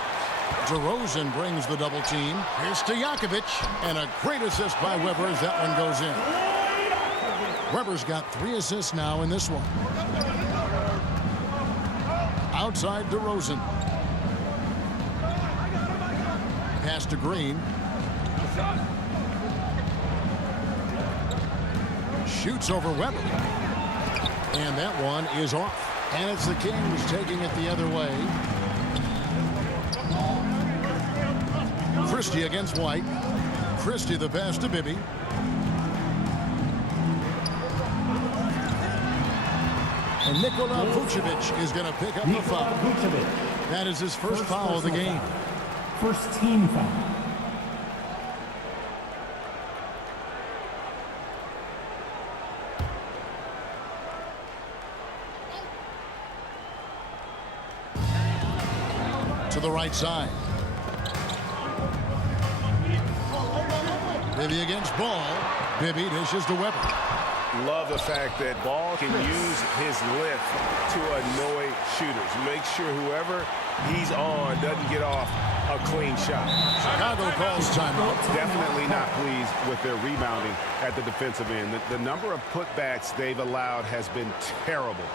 DeRozan brings the double team. Here's Stojakovic, and a great assist by Weber as that one goes in. Weber's got 3 assists now in this one. Outside DeRozan. Pass to Green. Shoots over Weber. And that one is off. And it's the Kings taking it the other way. Christie against White. Christie the pass to Bibby. And Nikola Vucevic is going to pick up the foul. That is his first foul of the game. First team foul. To the right side. Bibby against Ball. Bibby dishes to Weber. Love the fact that Ball can use his lift to annoy shooters. Make sure whoever he's on doesn't get off a clean shot. Chicago calls timeout. Definitely not pleased with their rebounding at the defensive end. The number of putbacks they've allowed has been terrible.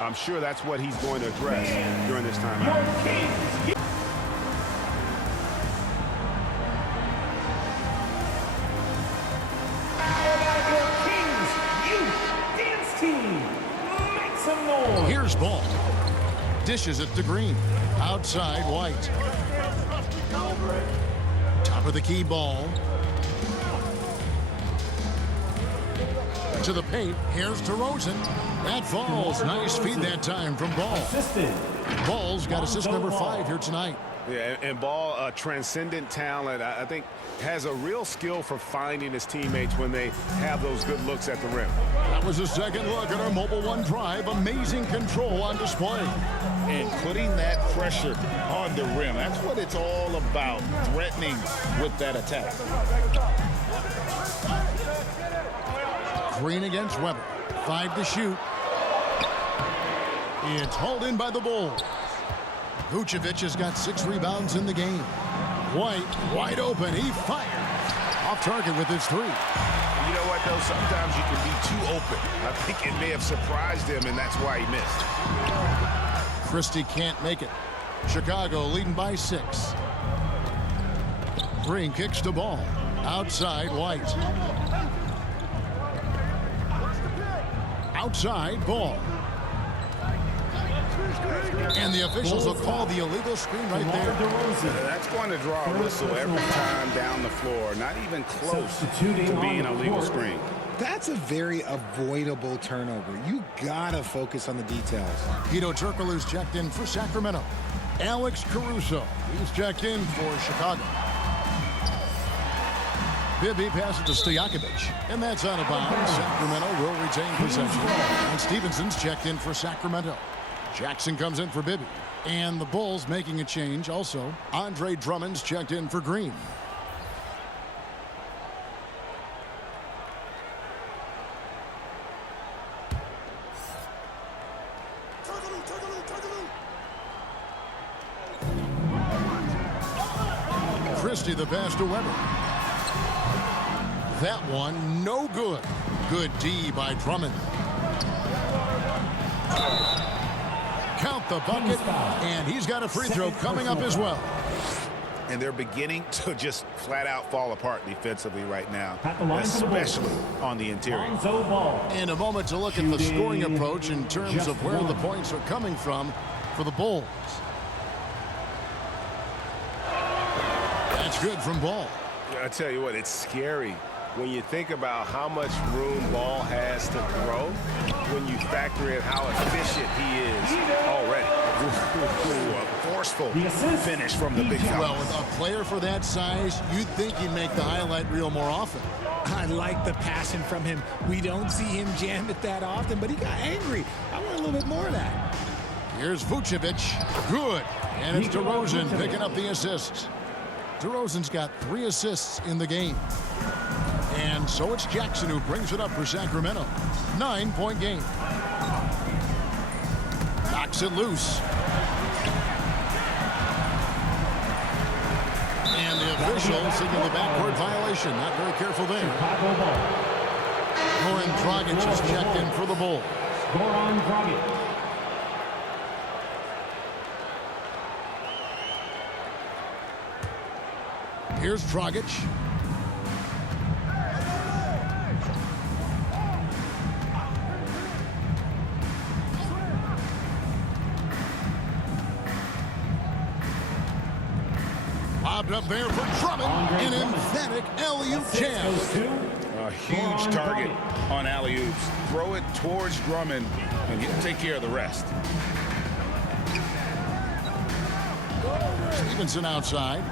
I'm sure that's what he's going to address during this timeout. Dishes it to Green. Outside, White. Top of the key ball. To the paint. Here's DeRozan. That falls. Nice feed that time from Ball. Ball's got assist number 5 here tonight. Yeah, and Ball, a transcendent talent, I think, has a real skill for finding his teammates when they have those good looks at the rim. That was a second look at our Mobile One drive. Amazing control on display. And putting that pressure on the rim. That's what it's all about, threatening with that attack. Green against Weber. 5 to shoot. It's hauled in by the Bulls. Vucevic has got 6 rebounds in the game. White, wide open. He fired. Off target with his 3. You know what, though? Sometimes you can be too open. I think it may have surprised him, and that's why he missed. Christie can't make it. Chicago leading by 6. Green kicks the ball. Outside, White. Outside, Ball. And the officials will call the illegal screen right there. That's going to draw a whistle every time down the floor. Not even close to being a legal screen. That's a very avoidable turnover. You gotta focus on the details. Guido Turkoglu's checked in for Sacramento. Alex Caruso, he's checked in for Chicago. Bibby passes to Stojakovic, and that's out of bounds. Sacramento will retain possession. And Stevenson's checked in for Sacramento. Jackson comes in for Bibby. And the Bulls making a change also. Andre Drummond's checked in for Green. Christie the pass to Weber. That one, no good. Good D by Drummond. Count the bucket, and he's got a free throw coming up as well. And they're beginning to just flat out fall apart defensively right now, especially on the interior. And a moment to look at the scoring approach in terms of where the points are coming from for the Bulls. That's good from Ball. I tell you what, it's scary when you think about how much room Ball has to throw, when you factor in how efficient he is already. A forceful finish from the big fella. Well, with a player for that size, you'd think he'd make the highlight reel more often. I like the passion from him. We don't see him jam it that often, but he got angry. I want a little bit more of that. Here's Vucevic. Good. And it's DeRozan picking up the assists. DeRozan's got 3 assists in the game. And so it's Jackson who brings it up for Sacramento. 9-point game. Knocks it loose. And the official signaled the backcourt violation. Not very careful there. Goran Dragic is checked in for the Bulls. Goran Dragic. Here's Dragic. Lobbed up there for Drummond. An emphatic alley-oop jam. A huge target on alley-oops. Throw it towards Drummond and take care of the rest. Stevenson outside.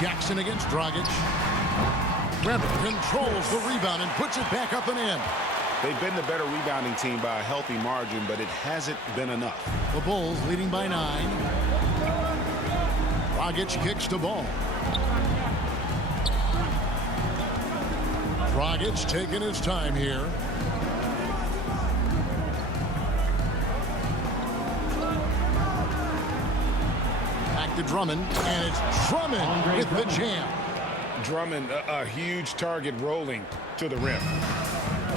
Jackson against Dragic. Weber controls the rebound and puts it back up and in. They've been the better rebounding team by a healthy margin, but it hasn't been enough. The Bulls leading by 9. Dragic kicks the ball. Dragic taking his time here. Back to Drummond, and it's Drummond with the jam. Drummond, a huge target rolling to the rim.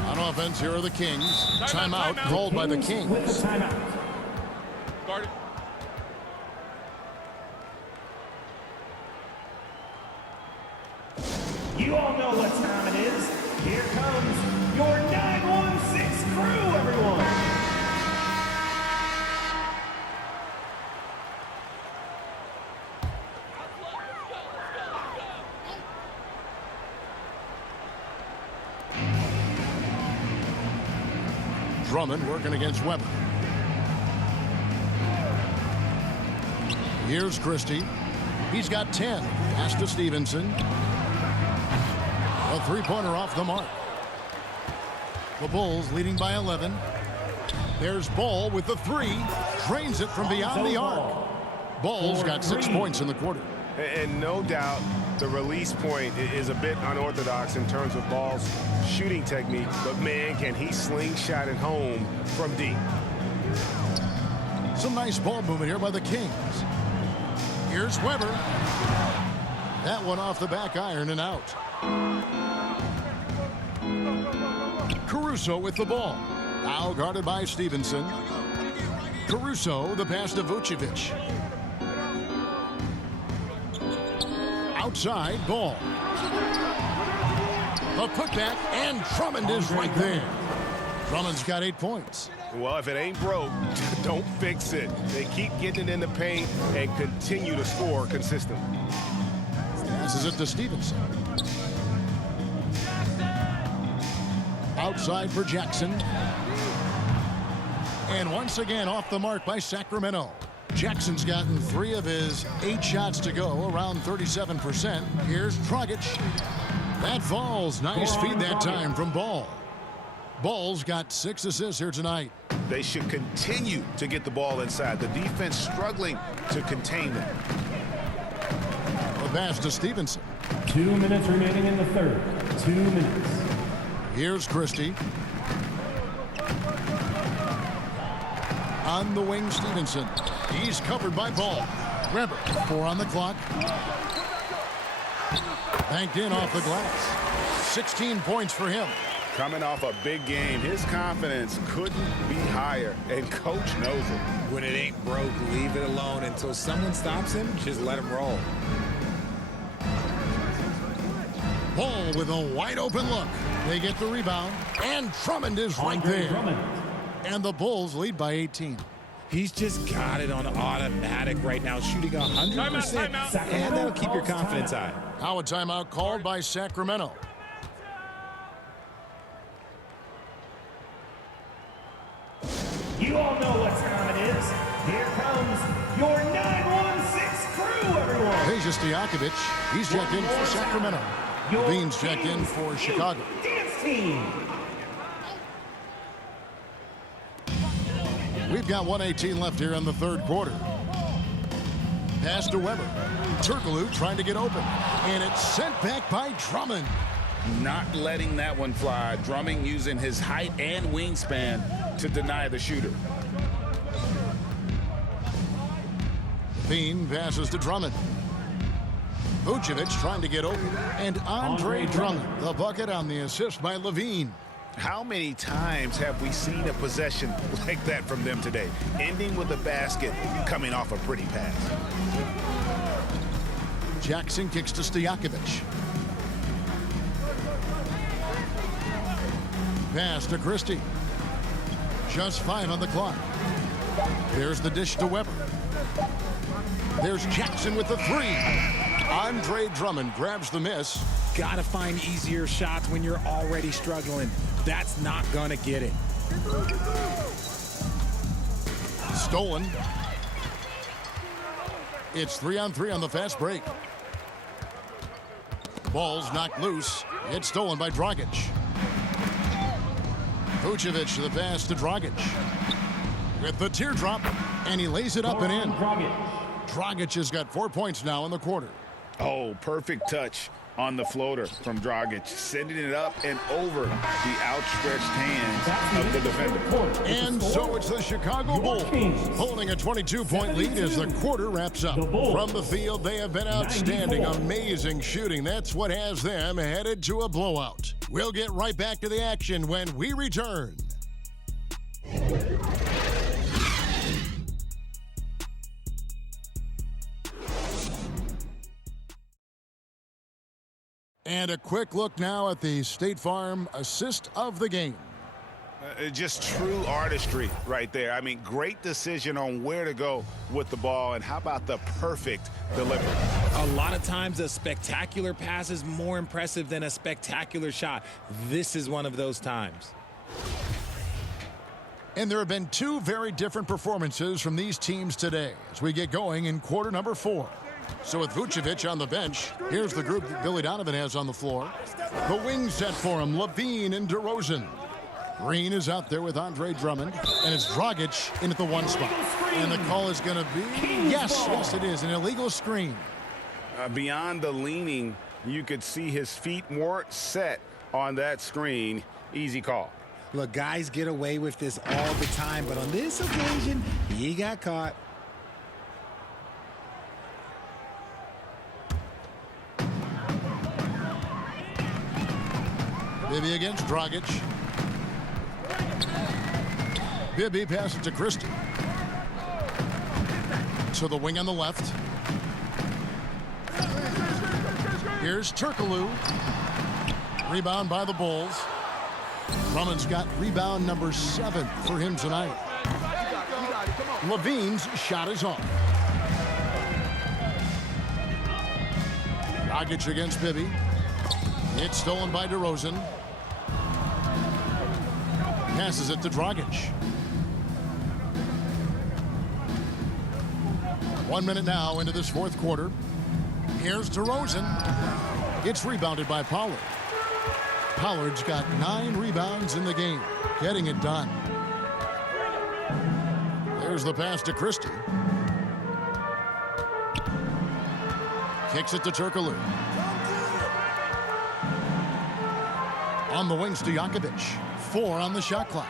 On offense, here are the Kings. Timeout called by the Kings. With the timeout. You all know what time it is. Here comes your 916 crew, everyone. Drummond working against Weber. Here's Christie. He's got 10. Pass to Stevenson. A three-pointer off the mark. The Bulls leading by 11. There's Ball with the three. Drains it from beyond the arc. Ball's got 6 points in the quarter. And no doubt the release point is a bit unorthodox in terms of Ball's shooting technique. But, man, can he slingshot it home from deep. Some nice ball movement here by the Kings. Here's Weber. That one off the back iron and out. Caruso with the ball. Now guarded by Stevenson. Caruso, the pass to Vucevic. Outside, Ball. A putback, and Drummond is right there. Drummond's got 8 points. Well, if it ain't broke, don't fix it. They keep getting it in the paint and continue to score consistently. Passes it to Stevenson. Outside for Jackson. And once again off the mark by Sacramento. Jackson's gotten 3 of his 8 shots to go, around 37%. Here's Dragic. That falls. Nice feed that time from Ball. Ball's got 6 assists here tonight. They should continue to get the ball inside. The defense struggling to contain them. The pass to Stevenson. 2 minutes remaining in the third. 2 minutes. Here's Christie. On the wing, Stevenson. He's covered by Ball. Weber, 4 on the clock. Banked in off the glass. 16 points for him. Coming off a big game, his confidence couldn't be higher, and coach knows it. When it ain't broke, leave it alone until someone stops him. Just let him roll. Ball with a wide open look. They get the rebound, and Drummond is right there. And the Bulls lead by 18. He's just got it on automatic right now, shooting 100%. And that'll keep your confidence high. Now a timeout called by Sacramento. You all know what time it is. Here comes your 916 crew, everyone. Peja Stojakovic, he's checked in for Sacramento. LAVINE's checked in for Chicago. Dance team. We've got 1:18 left here in the third quarter. Pass to Weber. Turkoglu trying to get open. And it's sent back by Drummond. Not letting that one fly. Drummond using his height and wingspan to deny the shooter. LAVINE passes to Drummond. Vucevic trying to get open. And Andre Drummond, the bucket on the assist by LAVINE. How many times have we seen a possession like that from them today? Ending with a basket, coming off a pretty pass. Jackson kicks to Stojakovic. Pass to Christie. Just 5 on the clock. There's the dish to Weber. There's Jackson with the 3. Andre Drummond grabs the miss. Gotta find easier shots when you're already struggling. That's not gonna get it. Stolen. It's 3-on-3 on the fast break. Ball's knocked loose. It's stolen by Dragic. Vucevic the pass to Dragic. With the teardrop, and he lays it up and in. Dragic has got 4 points now in the quarter. Oh, perfect touch on the floater from Dragic, sending it up and over the outstretched hands of the defender. And so it's the Chicago Bulls holding a 22-point lead as the quarter wraps up. From the field, they have been outstanding. Amazing shooting. That's what has them headed to a blowout. We'll get right back to the action when we return. And a quick look now at the State Farm assist of the game. Just true artistry right there. I mean, great decision on where to go with the ball, and how about the perfect delivery? A lot of times a spectacular pass is more impressive than a spectacular shot. This is one of those times. And there have been two very different performances from these teams today as we get going in quarter number 4. So with Vucevic on the bench, here's the group that Billy Donovan has on the floor. The wing set for him, LaVine and DeRozan. Green is out there with Andre Drummond, and it's Dragic in at the 1 spot. And the call is going to be, yes, it is, an illegal screen. Beyond the leaning, you could see his feet weren't set on that screen. Easy call. Look, guys get away with this all the time, but on this occasion, he got caught. Bibby against Dragic. Bibby passes to Christie. To the wing on the left. Here's Turkoglu. Rebound by the Bulls. Drummond's got rebound number 7 for him tonight. LaVine's shot is off. Dragic against Bibby. It's stolen by DeRozan. Passes it to Dragic. 1 minute now into this 4th quarter. Here's DeRozan. It's rebounded by Pollard. Pollard's got 9 rebounds in the game, getting it done. There's the pass to Christie. Kicks it to Turkoglu. On the wings to Jakovic. 4 on the shot clock.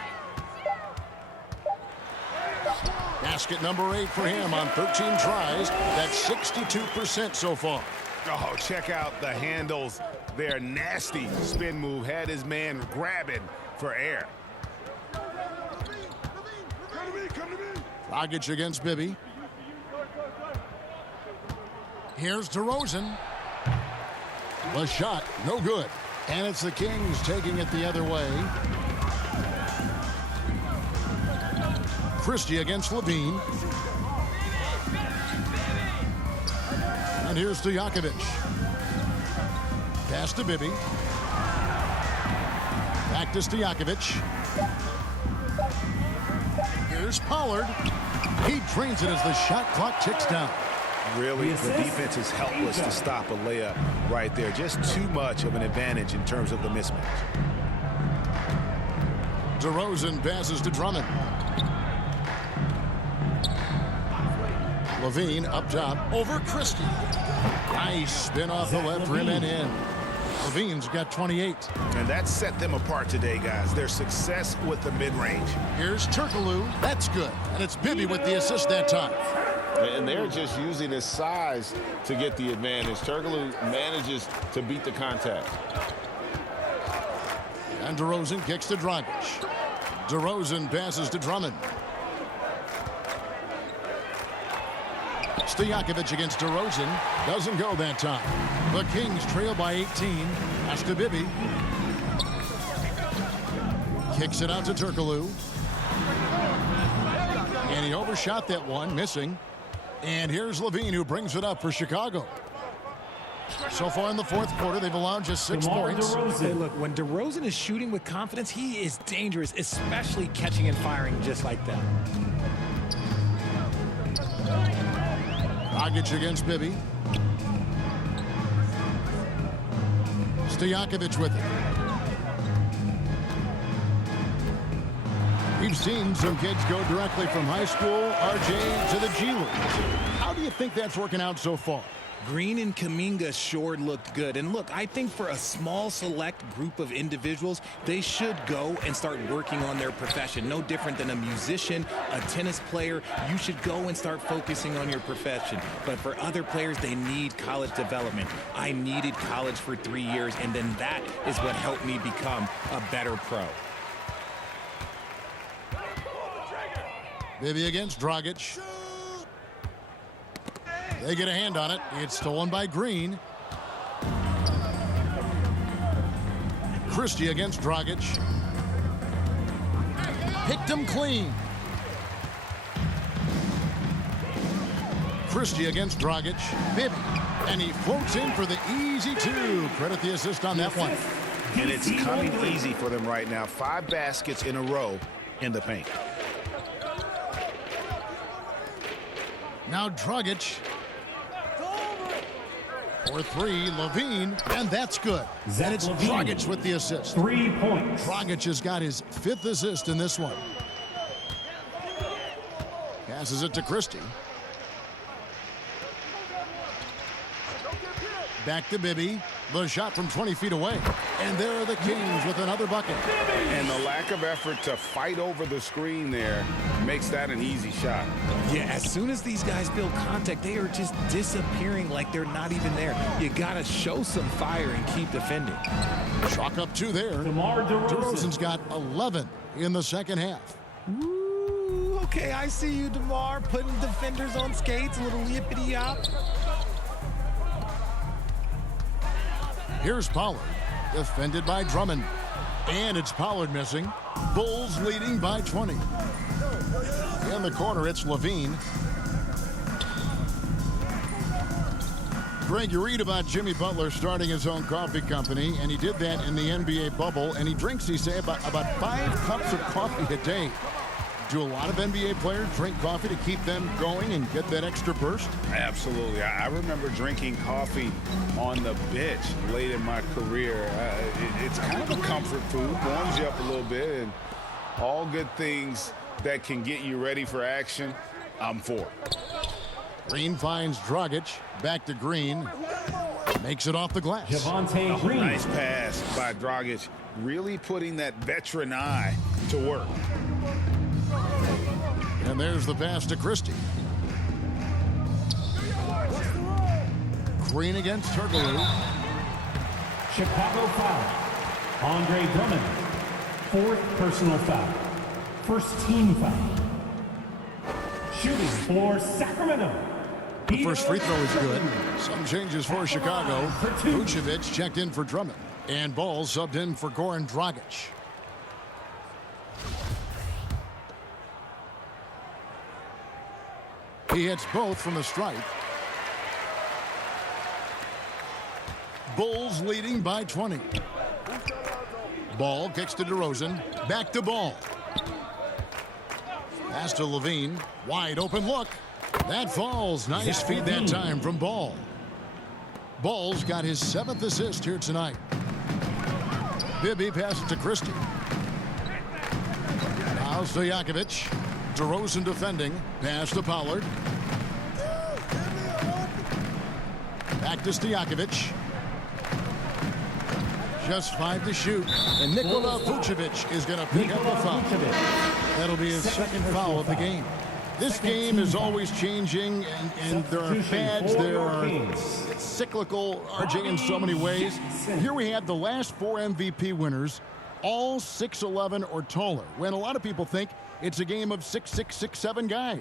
Basket number 8 for him on 13 tries. That's 62% so far. Oh, check out the handles. Their nasty spin move had his man grabbing for air. Dragic against Bibby. Here's DeRozan. The shot, no good. And it's the Kings taking it the other way. Christie against LaVine. And here's to Jakovic. Pass to Bibby. Back to Stojakovic. Here's Pollard. He drains it as the shot clock ticks down. Really, the defense is helpless to stop a layup right there. Just too much of an advantage in terms of the mismatch. DeRozan passes to Drummond. LaVine up top over Christie. Nice spin off the left rim and in. LaVine's got 28. And that set them apart today, guys. Their success with the mid-range. Here's Turkoglu. That's good. And it's Bibby with the assist that time. And they're just using his size to get the advantage. Turkoglu manages to beat the contact. And DeRozan kicks to Dragic. DeRozan passes to Drummond. Stojakovic against DeRozan. Doesn't go that time. The Kings trail by 18. Pass to Bibby. Kicks it out to Turkoglu. And he overshot that one, missing. And here's LaVine, who brings it up for Chicago. So far in the 4th quarter, they've allowed just 6 points. Hey, look, when DeRozan is shooting with confidence, he is dangerous, especially catching and firing just like that. Dragic against Bibby. Stojakovic with it. We've seen some kids go directly from high school, RJ, to the G League. How do you think that's working out so far? Green and Kuminga sure looked good. And look, I think for a small select group of individuals, they should go and start working on their profession. No different than a musician, a tennis player. You should go and start focusing on your profession. But for other players, they need college development. I needed college for 3 years, and then that is what helped me become a better pro. Bibby against Dragic. They get a hand on it. It's stolen by Green. Christie against Dragic. Picked him clean. Christie against Dragic. Bibby. And he floats in for the easy 2. Credit the assist on that one. And it's coming easy for them right now. 5 baskets in a row in the paint. Now Dragic. For three, LAVINE, and that's good. And it's Dragic with the assist. 3 points. Dragic has got his 5th assist in this one. Passes it to Christie. Back to Bibby. The shot from 20 feet away. And there are the Kings with another bucket. And the lack of effort to fight over the screen there makes that an easy shot. Yeah, as soon as these guys build contact, they are just disappearing like they're not even there. You got to show some fire and keep defending. Chalk up 2 there. DeRozan's got 11 in the second half. Ooh, okay, I see you, DeMar, putting defenders on skates, a little yippity-yop. Here's Pollard, defended by Drummond. And it's Pollard missing. Bulls leading by 20. In the corner, it's LAVINE. Greg, you read about Jimmy Butler starting his own coffee company, and he did that in the NBA bubble, and he drinks, he say, about 5 cups of coffee a day. Do a lot of NBA players drink coffee to keep them going and get that extra burst? Absolutely. I remember drinking coffee on the bench late in my career. It's kind of a comfort food, warms you up a little bit, and all good things that can get you ready for action, I'm for. Green finds Dragic. Back to Green. Makes it off the glass. Javonte Green. Nice pass by Dragic, really putting that veteran eye to work. And there's the pass to Christie. Green against Turkoglu. Chicago foul. Andre Drummond. 4th personal foul. 1st team foul. Shooting for Sacramento. The first free throw is good. Some changes for Chicago. Vucevic checked in for Drummond. And Ball subbed in for Goran Dragic. He hits both from the stripe. Bulls leading by 20. Ball kicks to DeRozan. Back to Ball. Pass to LAVINE. Wide open look. That falls. Nice feed that time from Ball. Ball's got his 7th assist here tonight. Bibby passes to Christie. Now Stojakovic. DeRozan defending. Pass to Pollard. Back to Stojakovic. Just 5 to shoot. And Nikola Vucevic is going to pick up the foul. That'll be his 2nd foul of the game. This game is always changing, and there are fads, there are it's cyclical, RJ, in so many ways. Here we have the last 4 MVP winners, all 6'11" or taller, when a lot of people think it's a game of 6'6", 6'7" guys.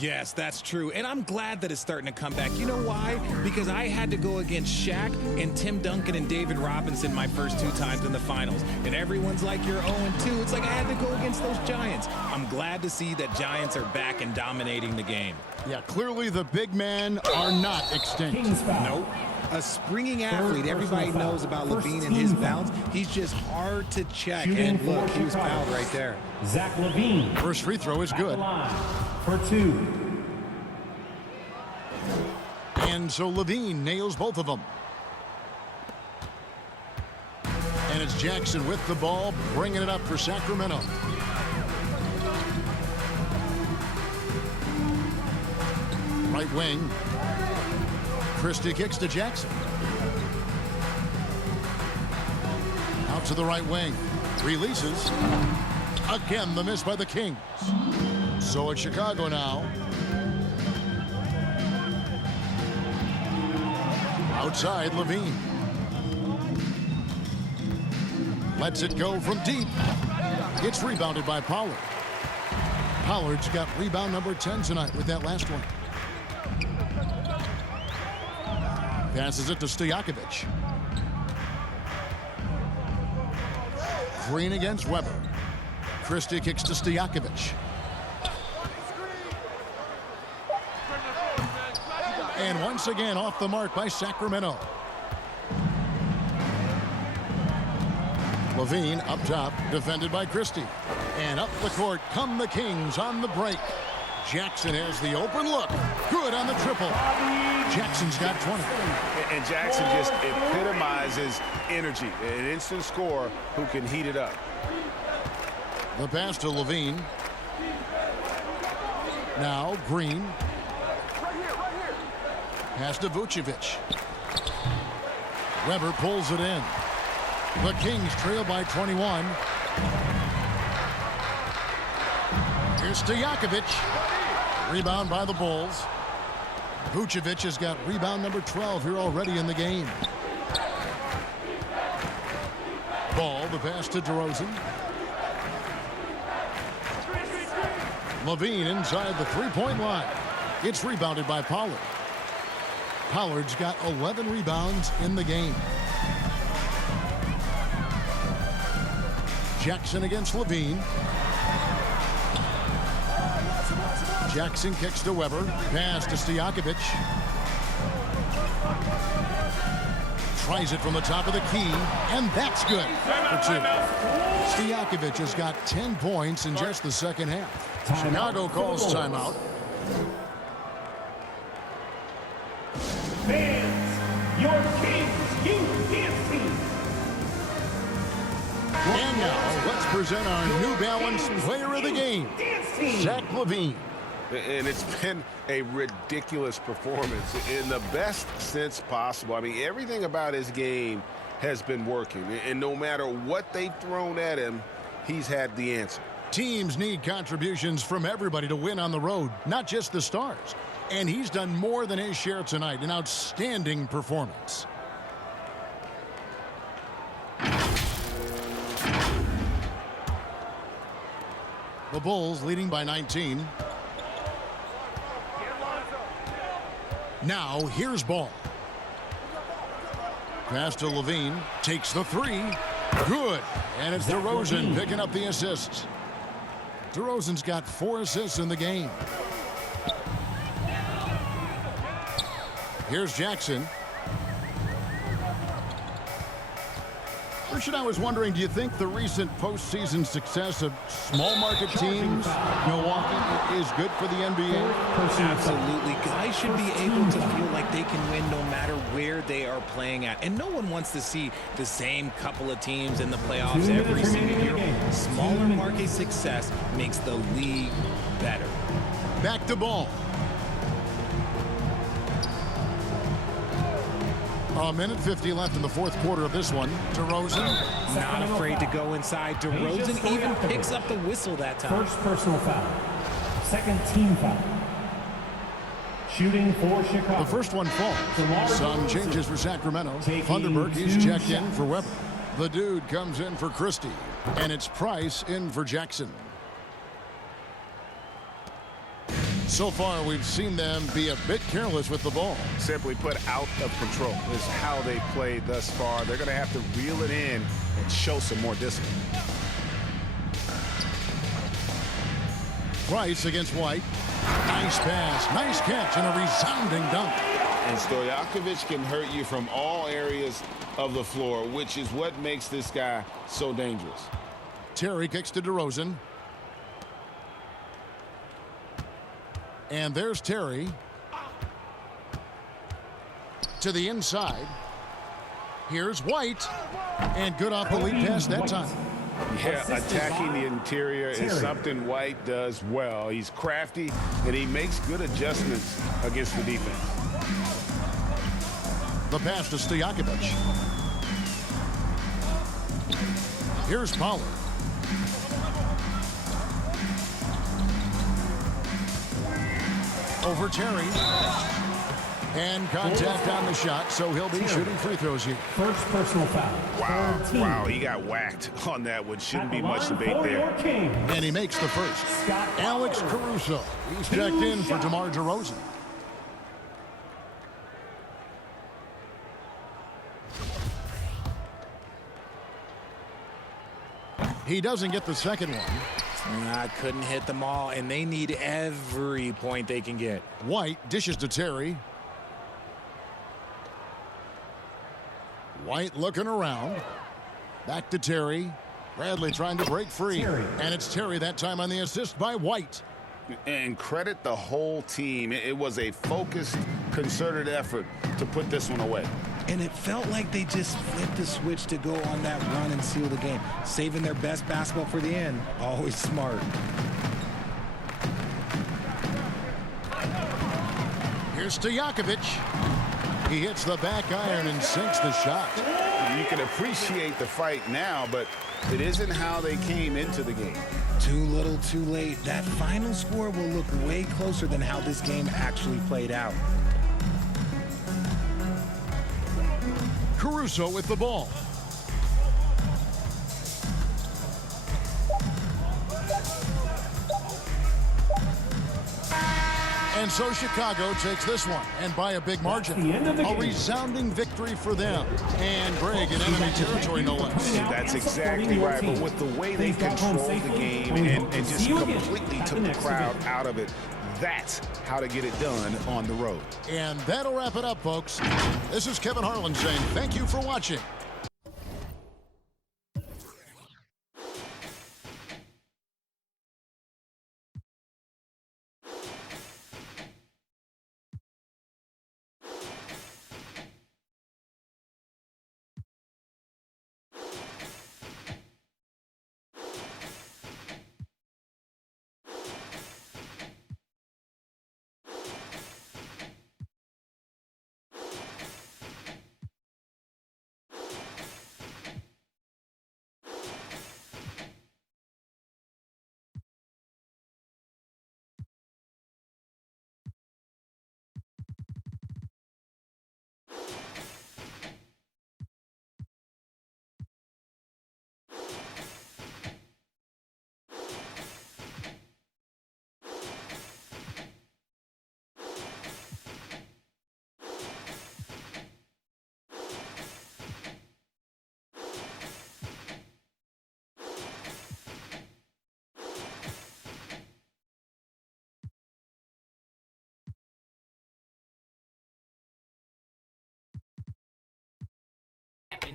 Yes, that's true. And I'm glad that it's starting to come back. You know why? Because I had to go against Shaq and Tim Duncan and David Robinson my first 2 times in the finals. And everyone's like, you're 0-2. It's like I had to go against those Giants. I'm glad to see that Giants are back and dominating the game. Yeah, clearly the big men are not extinct. Nope. A springing athlete. Everybody knows about LAVINE and his bounce. He's just hard to check. And look, he was fouled right there. Zach LAVINE. First free throw is good. For 2. And so LAVINE nails both of them. And it's Jackson with the ball, bringing it up for Sacramento. Right wing. Christie kicks to Jackson. Out to the right wing. Releases. Again, the miss by the Kings. So it's Chicago now. Outside, LAVINE. Lets it go from deep. It's rebounded by Pollard. Pollard's got rebound number 10 tonight with that last one. Passes it to Stojakovic. Green against Weber. Christie kicks to Stojakovic. And once again off the mark by Sacramento. LAVINE up top, defended by Christie. And up the court come the Kings on the break. Jackson has the open look. Good on the triple. Jackson's got 20. And Jackson just epitomizes energy. An instant scorer who can heat it up. The pass to LAVINE. Now Green. Pass to Vucevic. Weber pulls it in. The Kings trail by 21. Here's Stojakovic. Rebound by the Bulls. Vucevic has got rebound number 12 here already in the game. Ball, the pass to DeRozan. LAVINE inside the three-point line. It's rebounded by Pollard. Pollard's got 11 rebounds in the game. Jackson against LAVINE. Jackson kicks to Weber. Pass to Stojakovic. Tries it from the top of the key, and that's good for two. Stojakovic has got 10 points in just the second half. Chicago calls timeout. Fans, your Kings youth dance team. And now, let's present our New Balance Player of the Game, Zach LAVINE. And it's been a ridiculous performance in the best sense possible. I mean, everything about his game has been working. And no matter what they've thrown at him, he's had the answer. Teams need contributions from everybody to win on the road, not just the stars. And he's done more than his share tonight. An outstanding performance. The Bulls leading by 19. Now, here's Ball. Pass to LAVINE. Takes the three. Good. And it's DeRozan picking up the assists. DeRozan's got 4 assists in the game. Here's Jackson. Richard, I was wondering, do you think the recent postseason success of small market teams, Milwaukee, is good for the NBA? Absolutely. Guys should be able to feel like they can win no matter where they are playing at. And no one wants to see the same couple of teams in the playoffs every single year. Smaller market success makes the league better. Back to Ball. A minute 50 left in the fourth quarter of this one. DeRozan. Not afraid to go inside. DeRozan even picks up the whistle that time. First personal foul. Second team foul. Shooting for Chicago. The first one falls. Some changes for Sacramento. Thunderberg, he's checked in for Weber. The dude comes in for Christie. And it's Price in for Jackson. So far, we've seen them be a bit careless with the ball. Simply put, out of control is how they played thus far. They're going to have to reel it in and show some more discipline. Price against White. Nice pass, nice catch, and a resounding dunk. And Stojakovic can hurt you from all areas of the floor, which is what makes this guy so dangerous. Terry kicks to DeRozan. And there's Terry. To the inside. Here's White. And good off the lead pass that time. Yeah, attacking the interior is something White does well. He's crafty, and he makes good adjustments against the defense. The pass to Stojakovic. Here's Pollard. Over Terry. And contact on the shot, so he'll be shooting free throws here. First personal foul. Wow, he got whacked on that one. Shouldn't be much debate there. And he makes the first. Alex Caruso. He's checked in for DeMar DeRozan. He doesn't get the second one. Couldn't hit them all, and they need every point they can get. White dishes to Terry. White looking around. Back to Terry. Bradley trying to break free. And it's Terry that time on the assist by White. And credit the whole team. It was a focused, concerted effort to put this one away. And it felt like they just flipped the switch to go on that run and seal the game. Saving their best basketball for the end. Always smart. Here's Stojakovic. He hits the back iron and sinks the shot. You can appreciate the fight now, but it isn't how they came into the game. Too little, too late. That final score will look way closer than how this game actually played out. Caruso with the ball. And so Chicago takes this one, and by a big margin. A resounding victory for them. And Greg in enemy territory, no less. That's exactly right, but with the way they controlled the game and just completely took the crowd out of it, that's how to get it done on the road. And that'll wrap it up, folks. This is Kevin Harlan saying thank you for watching.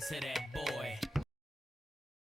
To that boy.